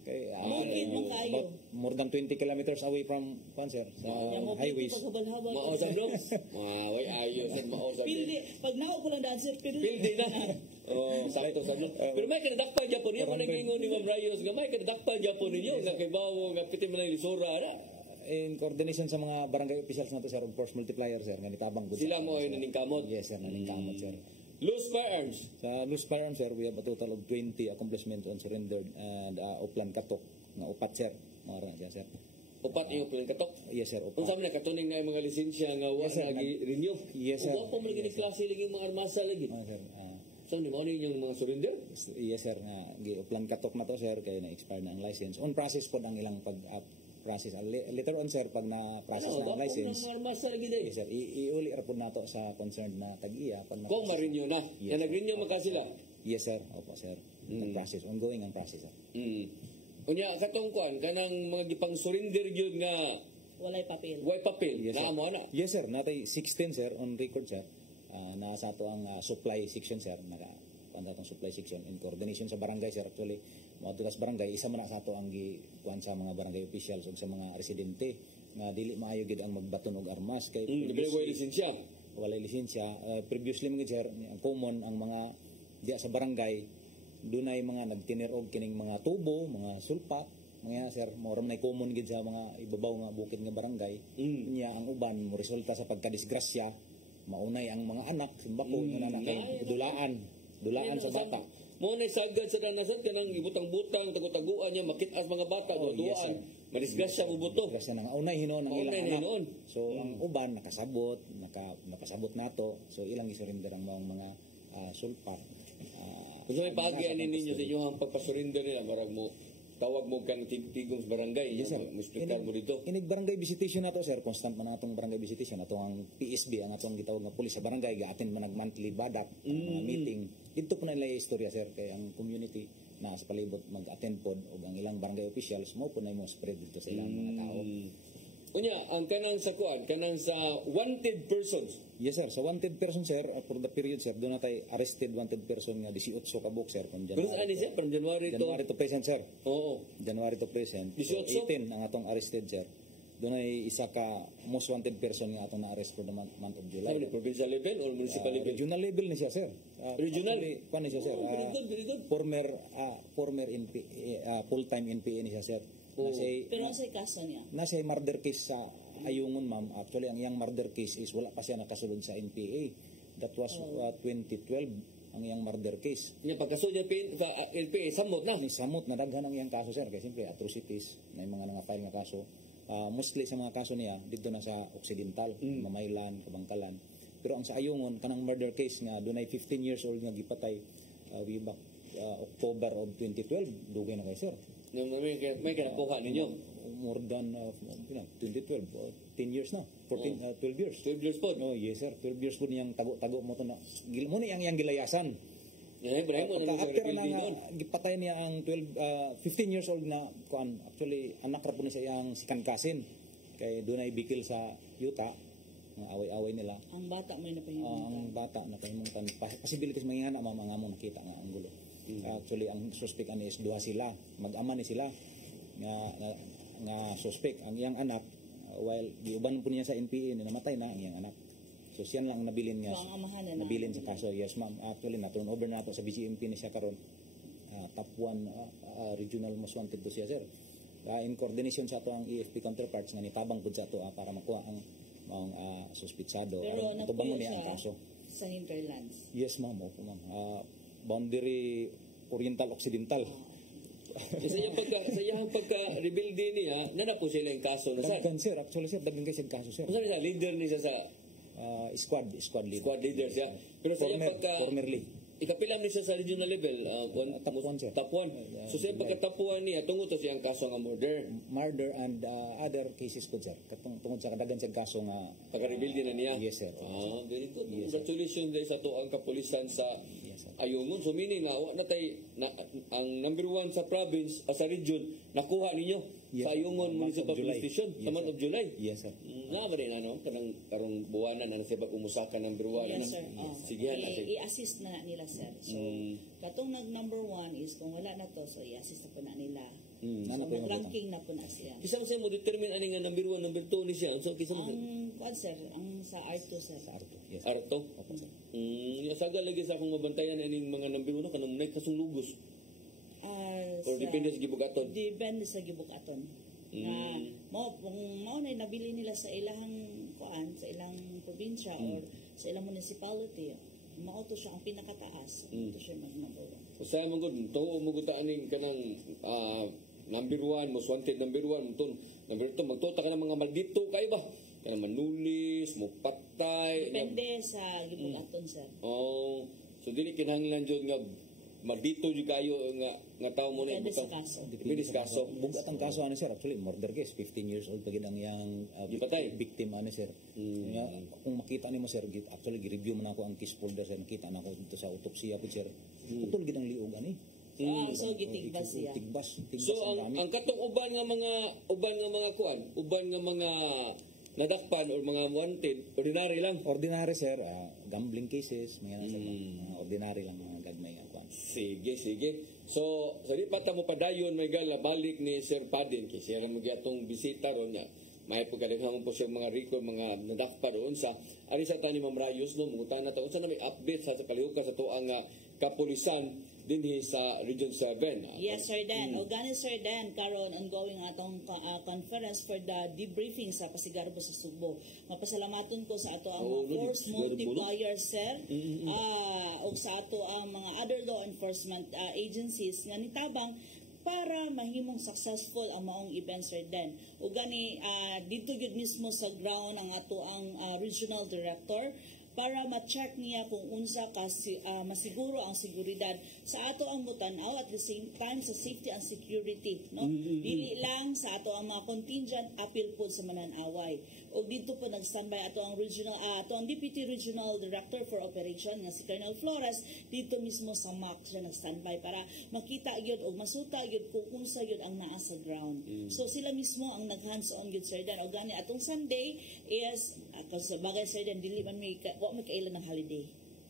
Kay about more than 20 kilometers away from sir sa highways. Maosa bro. Way ayo sa maosa. Pildi pag nao ko lang daan sir pildi na. Oh, sakto. Pero may kadakpan Japon niyo man nagingon ni Ma'am Rayos nga may kadakpan Japon niyo nga kay bawo nga piti man lisura ana. In coordination sa mga barangay officials nato sir, force multiplier sir nga nitabang gud. Sila mo ay naningkamot. Yes sir, naningkamot sir. Loose firearms. Sa loose firearms sir, we have a total of 20 accomplishments on surrendered and upland katok nga upat sir. Mara na sir. Upat yung upland katok? Yes sir, upat. Kung saan na katuning na yung mga lisensya nga wa nag-renew? Yes sir. Uwa pa mo lagi klase lagi mga armasa lagi? Oh sir. So, ni mo yung mga surrender? Yes sir, upland katok na to sir, kaya na-expire na ang license. On process po ang ilang process. Later on sir, pag na-process na ang license, yes sir, iuli rapod na to sa concerned na tag-iya. Kung ma-renew na? Yes, na nag-renew maka sila? Yes sir, opo sir. Process, ongoing ang process sir. Unya, katong kuan, kanang mga gipang surrender yun nga walay papel. Walay papel, yes, na mo na? Yes sir, natay 16 sir, on record sir. Nasa ato ang supply section sir, naka-panda itong supply section in coordination sa barangay sir. Actually, mga tulas barangay, isa man sa ato ang gikuan sa mga barangay officials o sa mga residente nga dili maayo gid ang magbaton og armas kay walay lisensya. Walay lisensya. Previously mga sir, ang common ang mga diya sa barangay dunay mga nagtinir og kining mga tubo, mga sulpat, mga sir, mora man common gid sa mga ibabaw nga bukid nga barangay. Nya ang uban mo resulta sa pagkadisgrasya maunay ang mga anak simbako nga na kay dulaan sa bata. Mo na sagad sa danasan kanang ibutang-butang tagu-taguan niya makitas mga bata duaan madisgrasya mo buto. Kasi nang unay hinon ang ilang anak. So ang uban nakasabot nato. So ilang isurrender ang mga sulpat. Kung may pagi-an ninyo sa inyo ang pagpasurrender nila marag mo tawag mo kang tigong sa barangay. Yes sir. Muspikal mo dito. Inig barangay visitation nato sir, constant man atong barangay visitation ato ang PSB ang atong gitawag nga pulis sa barangay ga-attend man monthly badak meeting. Dito po na nila istorya sir kay ang community na sa palibot mag-attend pod og ang ilang barangay officials mo po na mo spread dito sa ilang mga tao. Unya, ang kanang sa kuan, kanang sa wanted persons. Yes, sir. Sa wanted person, sir, for the period, sir, doon na tayo arrested wanted person nga 18 kabuk, sir. From Pero saan ni siya? From January to present, sir. Oo. January to present. 18? So, 18 ang atong arrested, sir. Doon ay isa ka most wanted person nga atong na-arrest for the month of July. Ano, provincial level or municipal level? Regional level ni siya, sir. Regional? Paano siya, sir? Very good. Former full-time NPA ni siya, sir. Pero ang kaso niya? Nasa murder case sa Ayungon, ma'am. Actually, ang iyang murder case is wala pa siya nakasulod sa NPA. That was 2012 ang iyang murder case. Yung pagkasulod sa NPA, samot na? Samot na daghan ang iyang kaso, sir. Kasi siyempre, atrocities, may mga nga-file nga kaso. Mostly sa mga kaso niya, dito na sa Occidental, Mamaylan, Kabangkalan. Pero ang sa Ayungon, kanang murder case nga, doon ay 15 years old nga gipatay way back October of 2012. Dugay na kayo, sir. May kinakuha ninyo? More than 2012, 10 years na. 12 years. 12 years po? Oh, yes, sir. 12 years po niyang tago mo to na. Mo na iyang gilayasan. After na gipatay niya ang 15 years old na kuan, actually anak ra po ni sa iyang second cousin. Kay doon ay bikil sa yuta nga away-away nila. Ang bata may napahimutan. Ang bata napahimutan. Possibilities mangingana mga mo nakita nga ang gulo. Actually ang suspect ani is duha sila, mag-ama ni sila nga suspect. Ang iyang anak while giuban po niya sa NPA namatay na ang iyang anak. So siya lang nabilin niya. Nabilin sa kaso. Yes, ma'am. Actually na-turn over na po sa BGMP ni siya karon. Top 1 regional most wanted po siya, sir. In coordination sa ato ang EFP counterparts nga nitabang po sa ato para makuha ang suspitsado. Pero natubang nakuha niya ang siya kaso. Sa hinterlands? Yes, ma'am. Opo, ma'am. Boundary Oriental Occidental. Sa iyang pagka-rebuild din niya, nana po sila yung kaso na sir? Daghan, sir. Actually, sir, daghan kayo kaso, sir. Saan siya? Leader niya sa squad leader. Squad leader siya. Pero sa iyang formerly. Ikapilang niya sa regional level? Top 1, sir. Top 1. So sa iyang pagka-top 1 niya, tungod to siyang kaso nga murder? Murder and other cases po, sir. Tungod sa kadagan sa kaso nga pagka-rebuild din na niya? Yes, sir. Very good. Yes, congratulations dahil sa to ang kapulisan sa Ayungon. So meaning nga, na tayo, ang number 1 sa province, sa region, nakuha ninyo sa Ayungon Municipal Police Station sa month of July. Yes, sir. Nga ba rin, karong buwanan na sa pag-umusakan number 1. Yes, sir. Sige, i-assist na nila, sir. So, katong number 1 is, kung wala na to, so i-assist na po na nila. So, mag-ranking na po na siya. Kisa mo siya mo determine ani nga number 1, number 2 ni siya. So, kisa mo sir, ang sa R2, sir. Sa R2, yes. R2? Opo, sir. Saga lagi sa akong mabantayan aning mga number 1, kanang may kasong lugos. Or depende sa gibukaton? Depende sa gibukaton. Mao na nabili nila sa ilang sa ilang probinsya or sa ilang municipality. Mao to siya ang pinakataas. Ito siya number 1. Sa mga gud, tuo mo gud aning kanang number 1, most wanted number 1 ton. Number 2 magtuta ka ng mga maldito kay ba? Kanang manulis, mupatay. Depende sa gibukaton, sir. So dili kinahanglan jud nga maldito jud kayo nga tawo mo na depende sa kaso. Depende sa kaso. Bugat ang kaso ani, sir. Actually murder case, 15 years old pagid ang yang victim ani, sir. Kung makita nimo, sir, actually gi-review man ako ang case folder, sir. Nakita na ko dito sa autopsya po, sir. Putol gid ang liog ani. So gitigbas siya. Tigbas. So ang katong uban nga mga kuan, uban nga mga nadakpan or mga wanted, ordinary lang. Ordinary, sir. Gambling cases, mga ordinary lang mga gagmay nga kuan. Sige. So, sa di pata mo padayon may gala balik ni Sir Padin kay siya mo gyatong bisita ron niya. May pagkadaghang po siya mga record, mga nadakpa roon sa ari sa tani Ma'am Rayos no, mungutan na to unsa na may update sa kalihukan sa tuang kapulisan dinhi sa Region 7. Yes, Sir Dan. Sir Dan, karon ongoing atong conference for the debriefing sa Pasigarbo sa Subo. Mapasalamaton ko sa ato ang force multiplier, sir. O sa ato ang mga other law enforcement agencies nga nitabang para mahimong successful ang maong event, Sir Dan. O gani, dito yun mismo sa ground ang ato ang regional director para ma-check niya kung unsa ka masiguro ang seguridad sa ato ang mutanaw at the same time sa safety and security, no? Dili lang sa ato ang mga contingent appeal po sa mananaway. O dito po nag-standby ato ang Deputy Regional Director for Operation nga si Colonel Flores dito mismo sa MAC siya nag-standby para makita yun o masuta yun kung unsa yun ang naa sa ground. So sila mismo ang nag-hands-on yun, sir Dan. O gani atong Sunday is kasi bagay, sir Dan, dili man may kailan ng holiday.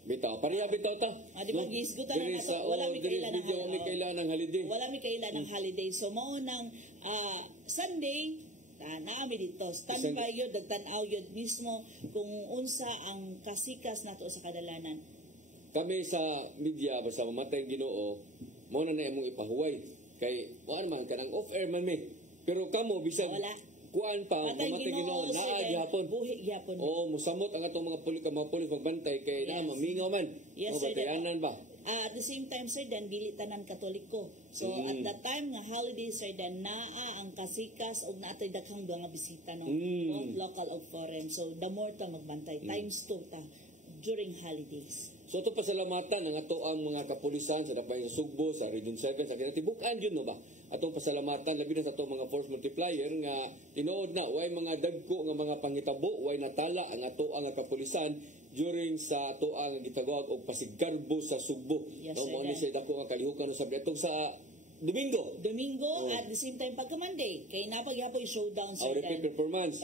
Bitaw, pareha bitaw ta. Di ba, gisgutan na nato, wala may kailan ng holiday. Wala may kailan ng holiday. So, mao nang Sunday, naami dito. Standby yun, nagtanaw yun mismo kung unsa ang kasikas nato sa kadalanan. Kami sa media, basta mamatay Ginoo, mo na imong ipahuway. Kay, wala man ka ng off-air man me. Pero kamo, bisag, kuan pa, mamatay Ginoo, naa gihapon. Buhi gihapon. Oo, musamot ang atong mga pulis magbantay kay na mamingaw man. Yes, sir. Batayanan ba? At the same time, sir, dan dili tanan Katoliko. So at that time nga holiday, sir, dan naa ang kasikas og naatoy daghang mga bisita no, of local of foreign. So the more ta magbantay, times 2 ta during holidays. So ito pasalamatan ang ato ang mga kapulisan sa Dapay sa Sugbo, sa Region 7, sa kinatibukan yun no ba? Atong pasalamatan labi na sa atong mga force multiplier nga tinuod na way mga dagko nga mga pangitabo, way natala ang ato ang kapulisan during sa ato ang gitawag og pasigarbo sa Sugbo. Yes, no mo ni sa dako nga kalihukan sa atong sa Domingo at the same time pagka Monday kay napagyapon yung showdown sa repeat performance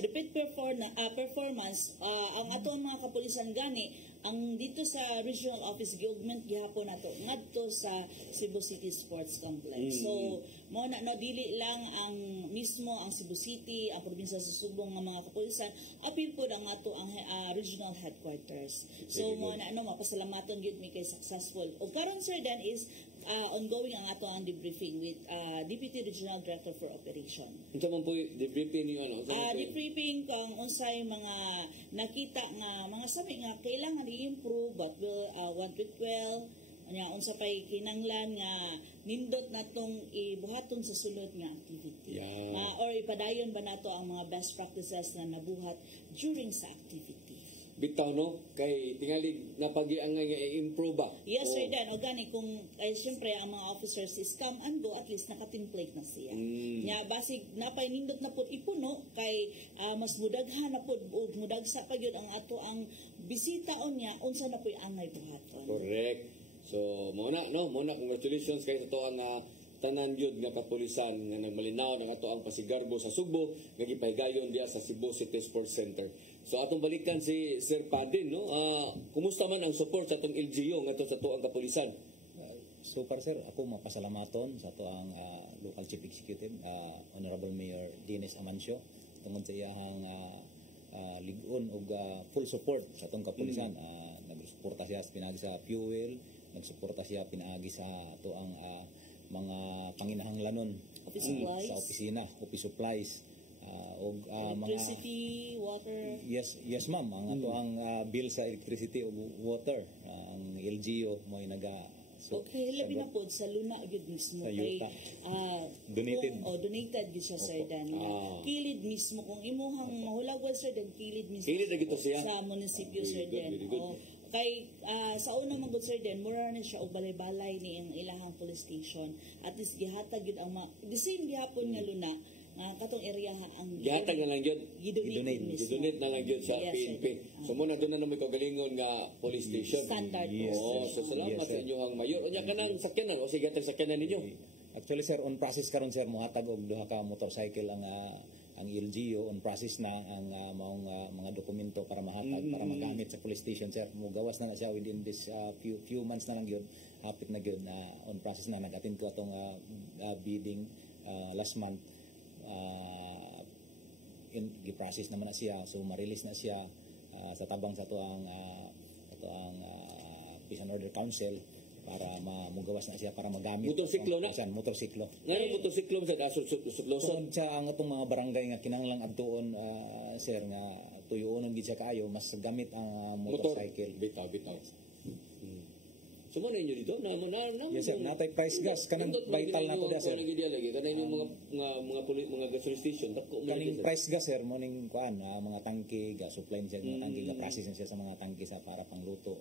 ang ato mga kapulisan gani ang dito sa regional office gi-augment gihapon nato ngadto sa Cebu City Sports Complex. So mo na no dili lang ang mismo ang Cebu City, ang probinsya sa Subo nga mga kapulisan apil po ang ato ang regional headquarters. So mo na no mapasalamaton gyud mi kay successful. O karon, sir, Dan is ongoing ang ato ang debriefing with Deputy Regional Director for Operation. Ito man po debriefing niyo ano? Debriefing kung unsay mga nakita nga mga sabi nga kailangan i-improve but will want with well nya unsa pay kinanglan nga nindot natong ibuhaton sa sulod nga activity. Or ipadayon ba nato ang mga best practices na nabuhat during sa activity. Bitaw no kay tingali napagiangay nga i-improve ba. Yes, sir, Dan. O gani kung siyempre ang mga officers is come and go, at least naka-template na siya. Nya basig napay nindot na pud ipuno kay mas mudaghan na pud ug mudagsa pa gyud ang ato ang bisitaon niya unsa na puy angay buhaton. Correct. So muna congratulations kay sa to ang tanan gyud nga kapulisan nga nagmalinaw ng ato ang pasigarbo sa Sugbo nga gipahigayon diya sa Cebu City Sports Center. So atong balikan si Sir Padin no. Kumusta man ang support sa atong LGU ngadto sa to ang kapulisan? So para sir, ako mapasalamaton sa to ang local chief executive Honorable Mayor Dennis Amancio tungod sa iyang ligon og full support sa atong kapulisan. Nagsuporta siya pinagi sa fuel, nagsuporta siya pinagi sa to ang mga panginahanglanon sa opisina, office supplies, electricity, water. Yes ma'am, ang ato ang bill sa electricity o water, ang LGU mo okay, labi na po sa Luna gyud mismo kay donated gyud siya, sir Dan. Kilid mismo kung imuhang mahulagwal, sir Dan, kilid mismo sa munisipyo, sir Dan. Kay sa una man gud, sir Dan, mura na siya og balay-balay ni ang ilahang police station. At least gihatag gyud ang the same gihapon nga Luna nga katong area ang gihatag na lang gyud gidonate na lang gyud sa PNP. So muna doon na may kagalingon nga police station standard. So salamat sa inyong mayor. Unya kanang sakyanan o sige atong sakyanan ninyo. Actually sir, on process karon sir mohatag og duha ka motorcycle ang LGU, on process na ang maong mga dokumento para mahatag para magamit sa police station, sir. Mugawas na siya within this few months na lang yun, hapit na yun, on process na. Nag-attend ko atong bidding last month, gi-process naman na siya, so ma-release na siya sa tabang sa ang Peace and Order Council para mugawas na siya para magamit motorsiklo na motorsiklo motorsiklo sa Luzon sa ang atong mga barangay nga kinahanglang adtuon sir nga tuyoonon gid siya kaayo mas gamit ang motorcycle bitaw so mo na inyo dito na yes sir natay price gas kanang vital na to da sir kanang yung mga gasoline station kaning price gas sir mo ning kuan mga tangke ga supply siya mga tangke ga process siya sa mga tangke sa para pangluto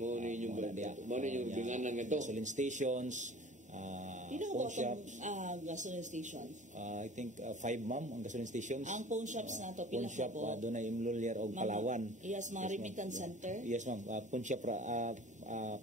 Mo ni yung binganan nga to. Gasoline stations, pawn shops. Gasoline station. I think 5 ma'am ang gasoline stations. Ang pawn shops na to pawn shop doon ay Imlolier o Palawan. Yes, mga remittance center. Yes ma'am, pawn shop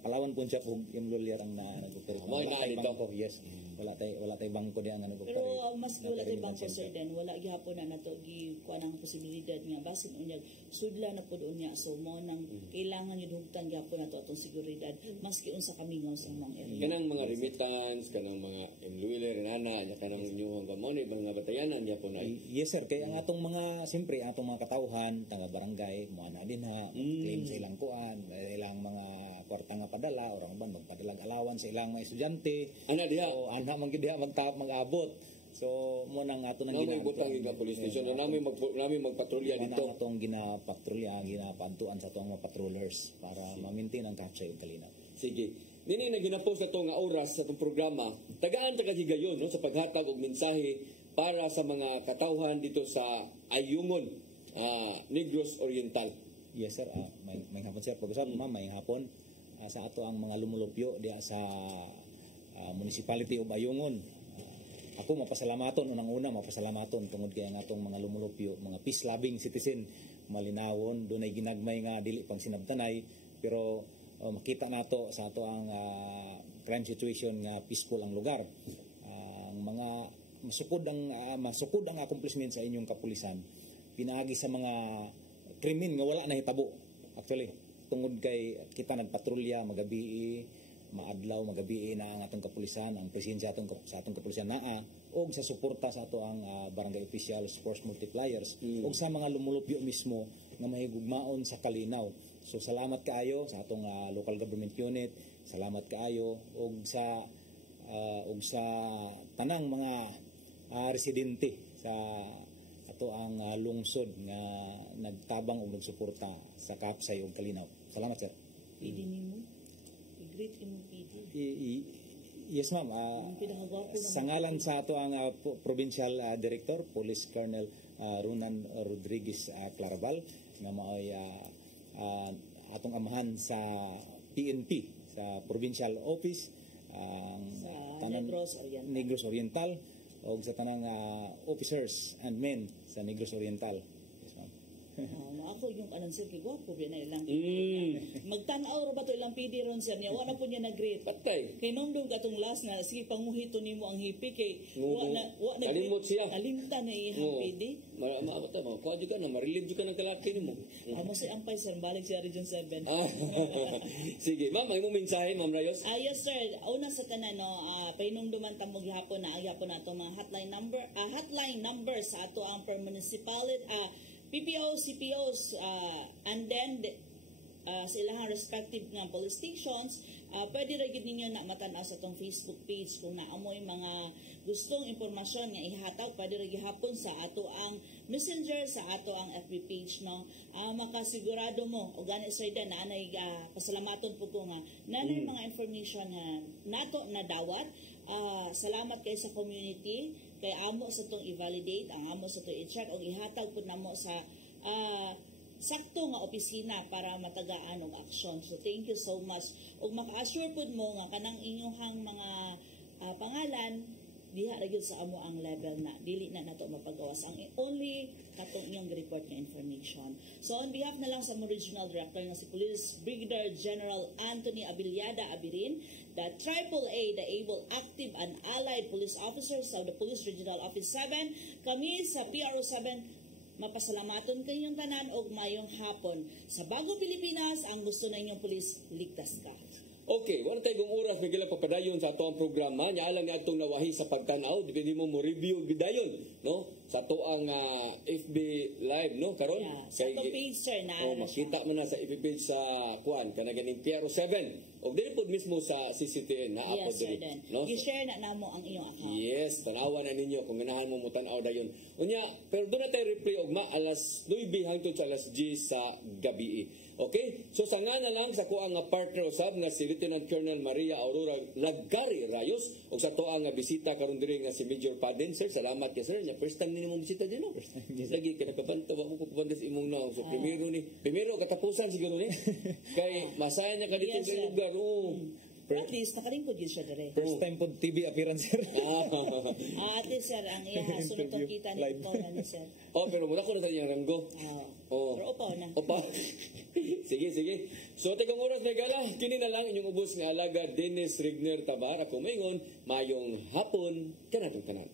Palawan pawn shop o Imlolier ang nag-operate. Wala tay bangko, yes. Wala tay bangko di ang nag-operate. Pero mas wala tay bangko sir den, wala gihapon na nato gi kuan ang posibilidad nga basin unyag sudla na pud unya so mo nang kailangan yun hugtan gihapon nato atong seguridad maski unsa kamingaw sa mga area. Kanang mga remittance, kanang mga Imlolier nana, kanang inyong mo ni mga batayanan niya po na. Yes sir, kay ang atong mga siyempre atong mga katawhan tanga barangay mo na din ha claim sa ilang kuan, ilang mga kwarta nga padala orang ban magpadalag alawan sa ilang mga estudyante. Ana diha. So ana man gid diha mag-abot. So mo nang ato nang ginabutang ig police station na namin magpatrolya dito. Atong ginapatrolya, ginapantuan sa atong mga patrollers para ma-maintain ang kapsa ug kalinaw. Sige. Nini na ginapost ato nga oras sa atong programa. Tagaan ta kahigayon no sa paghatag og mensahe para sa mga katawhan dito sa Ayungon, Negros Oriental. Yes sir, may hapon sir. Pag-usap ma'am, may hapon sa ato ang mga lumulupyo diya sa municipality of Ayungon. Ako mapasalamaton unang-una mapasalamaton tungod kay ang atong mga lumulupyo, mga peace loving citizen malinawon dunay ginagmay nga dili pang sinabtanay pero makita nato sa ato ang crime situation nga peaceful ang lugar. Ang mga masukod ang accomplishment sa inyong kapulisan pinaagi sa mga krimen nga wala na hitabo actually tungod kay kita nagpatrolya magabi maadlaw magabi na ang atong kapulisan ang presensya sa atong kapulisan naa og sa suporta sa ato ang barangay officials force multipliers og sa mga lumulupyo mismo nga mahigugmaon sa kalinaw. So salamat kaayo sa atong local government unit, salamat kaayo og sa tanang mga residente sa ato ang lungsod nga nagtabang og nagsuporta sa kapsay og kalinaw. Salamat sir. Pwede nimo i-greet imong PD. Yes ma'am. Sa ngalan sa ato ang provincial director Police Colonel Ronan Rodriguez Claraval nga maoy atong amahan sa PNP sa provincial office sa Negros Oriental o sa tanang officers and men sa Negros Oriental. Yes ma'am. Ako yung anong sir kay gwapo na ilang magtanaw ra ba to ilang PD ron sir niya wala po niya nag-greet patay kay nondong katong last na sige panguhito nimo ang hipi kay wala kalimot siya kalimtan na ihang PD maabata mo kuha juga na marilib juga ng kalaki nimo mo si ampay sir balik siya Region 7 sige ma'am may mo mensahe ma'am Rayos. Yes sir una sa tanan no painumduman tamog gihapon na gyapon nato mga hotline number sa ato ang per municipality PPOs, CPOs, and then sa ilang respective ng police stations, pwede rin ninyo na matanaw sa itong Facebook page kung naamoy mga gustong impormasyon nga ihataw, pwede rin gihapon sa ato ang messenger, sa ato ang FB page, no? Makasigurado mo, o gani sa ida, na anay pasalamaton po ko nga, nanay mga information na nato na dawat, salamat kayo sa community, kay amo sa itong i-validate, ang amo sa itong i-check, o ihatag po namo sa sakto nga opisina para matagaan og aksyon. So thank you so much. Og maka-assure pud mo nga kanang inyong mga pangalan diha ra gyud sa amo ang level na dili na nato mapagawas ang only katong inyong report nga information. So on behalf na lang sa Regional Director nga si Police Brigadier General Anthony Abiliada Abirin, the AAA, the able, active and allied police officers of the Police Regional Office 7, kami sa PRO 7 mapasalamaton kayong tanan og mayong hapon. Sa Bago Pilipinas, ang gusto na inyong pulis, ligtas ka. Okay, wala tayong oras may gila papadayon sa ato ang programa. Nya lang nga atong nawahi sa pagtanaw, dipindi mo review bidayon, no? Sa ato ang FB live, no? Karon sa page sir na makita mo na sa FB page sa kuan kana ganing PRO 7. Og dili pud mismo sa CCTN na upload diri, no? I-share na namo ang iyong account. Yes, tanawan na ninyo kung ganahan mo mutan-aw dayon. Unya, pero doon na tayo replay og alas 9 hangtod sa alas 10 sa gabi. Okay? So sa nga na lang sa kuang nga partner usab nga si Lieutenant Colonel Maria Aurora Lagari Rayos og sa tuang nga bisita karon diri nga si Major Paden. Sir, salamat kay sir. Nya first time ni mong bisita din, no? Lagi ka nakabantawa mo pagpapanda sa imong naong. So, primero, katapusan siguro ni. Kay, masaya niya ka dito sa lugar, At least, nakalingkod yun siya dire. First time po TV appearance, sir. At least, sir, ang iya sunod ang kita ni ito na sir. Pero muna ko na tayo yung ranggo. Pero upaw na. Sige. So, tegang oras na gala, kini na lang inyong ubos nga alaga Dennis Rigner Tabar. Ako mayon, mayong hapon, kanatong tanan.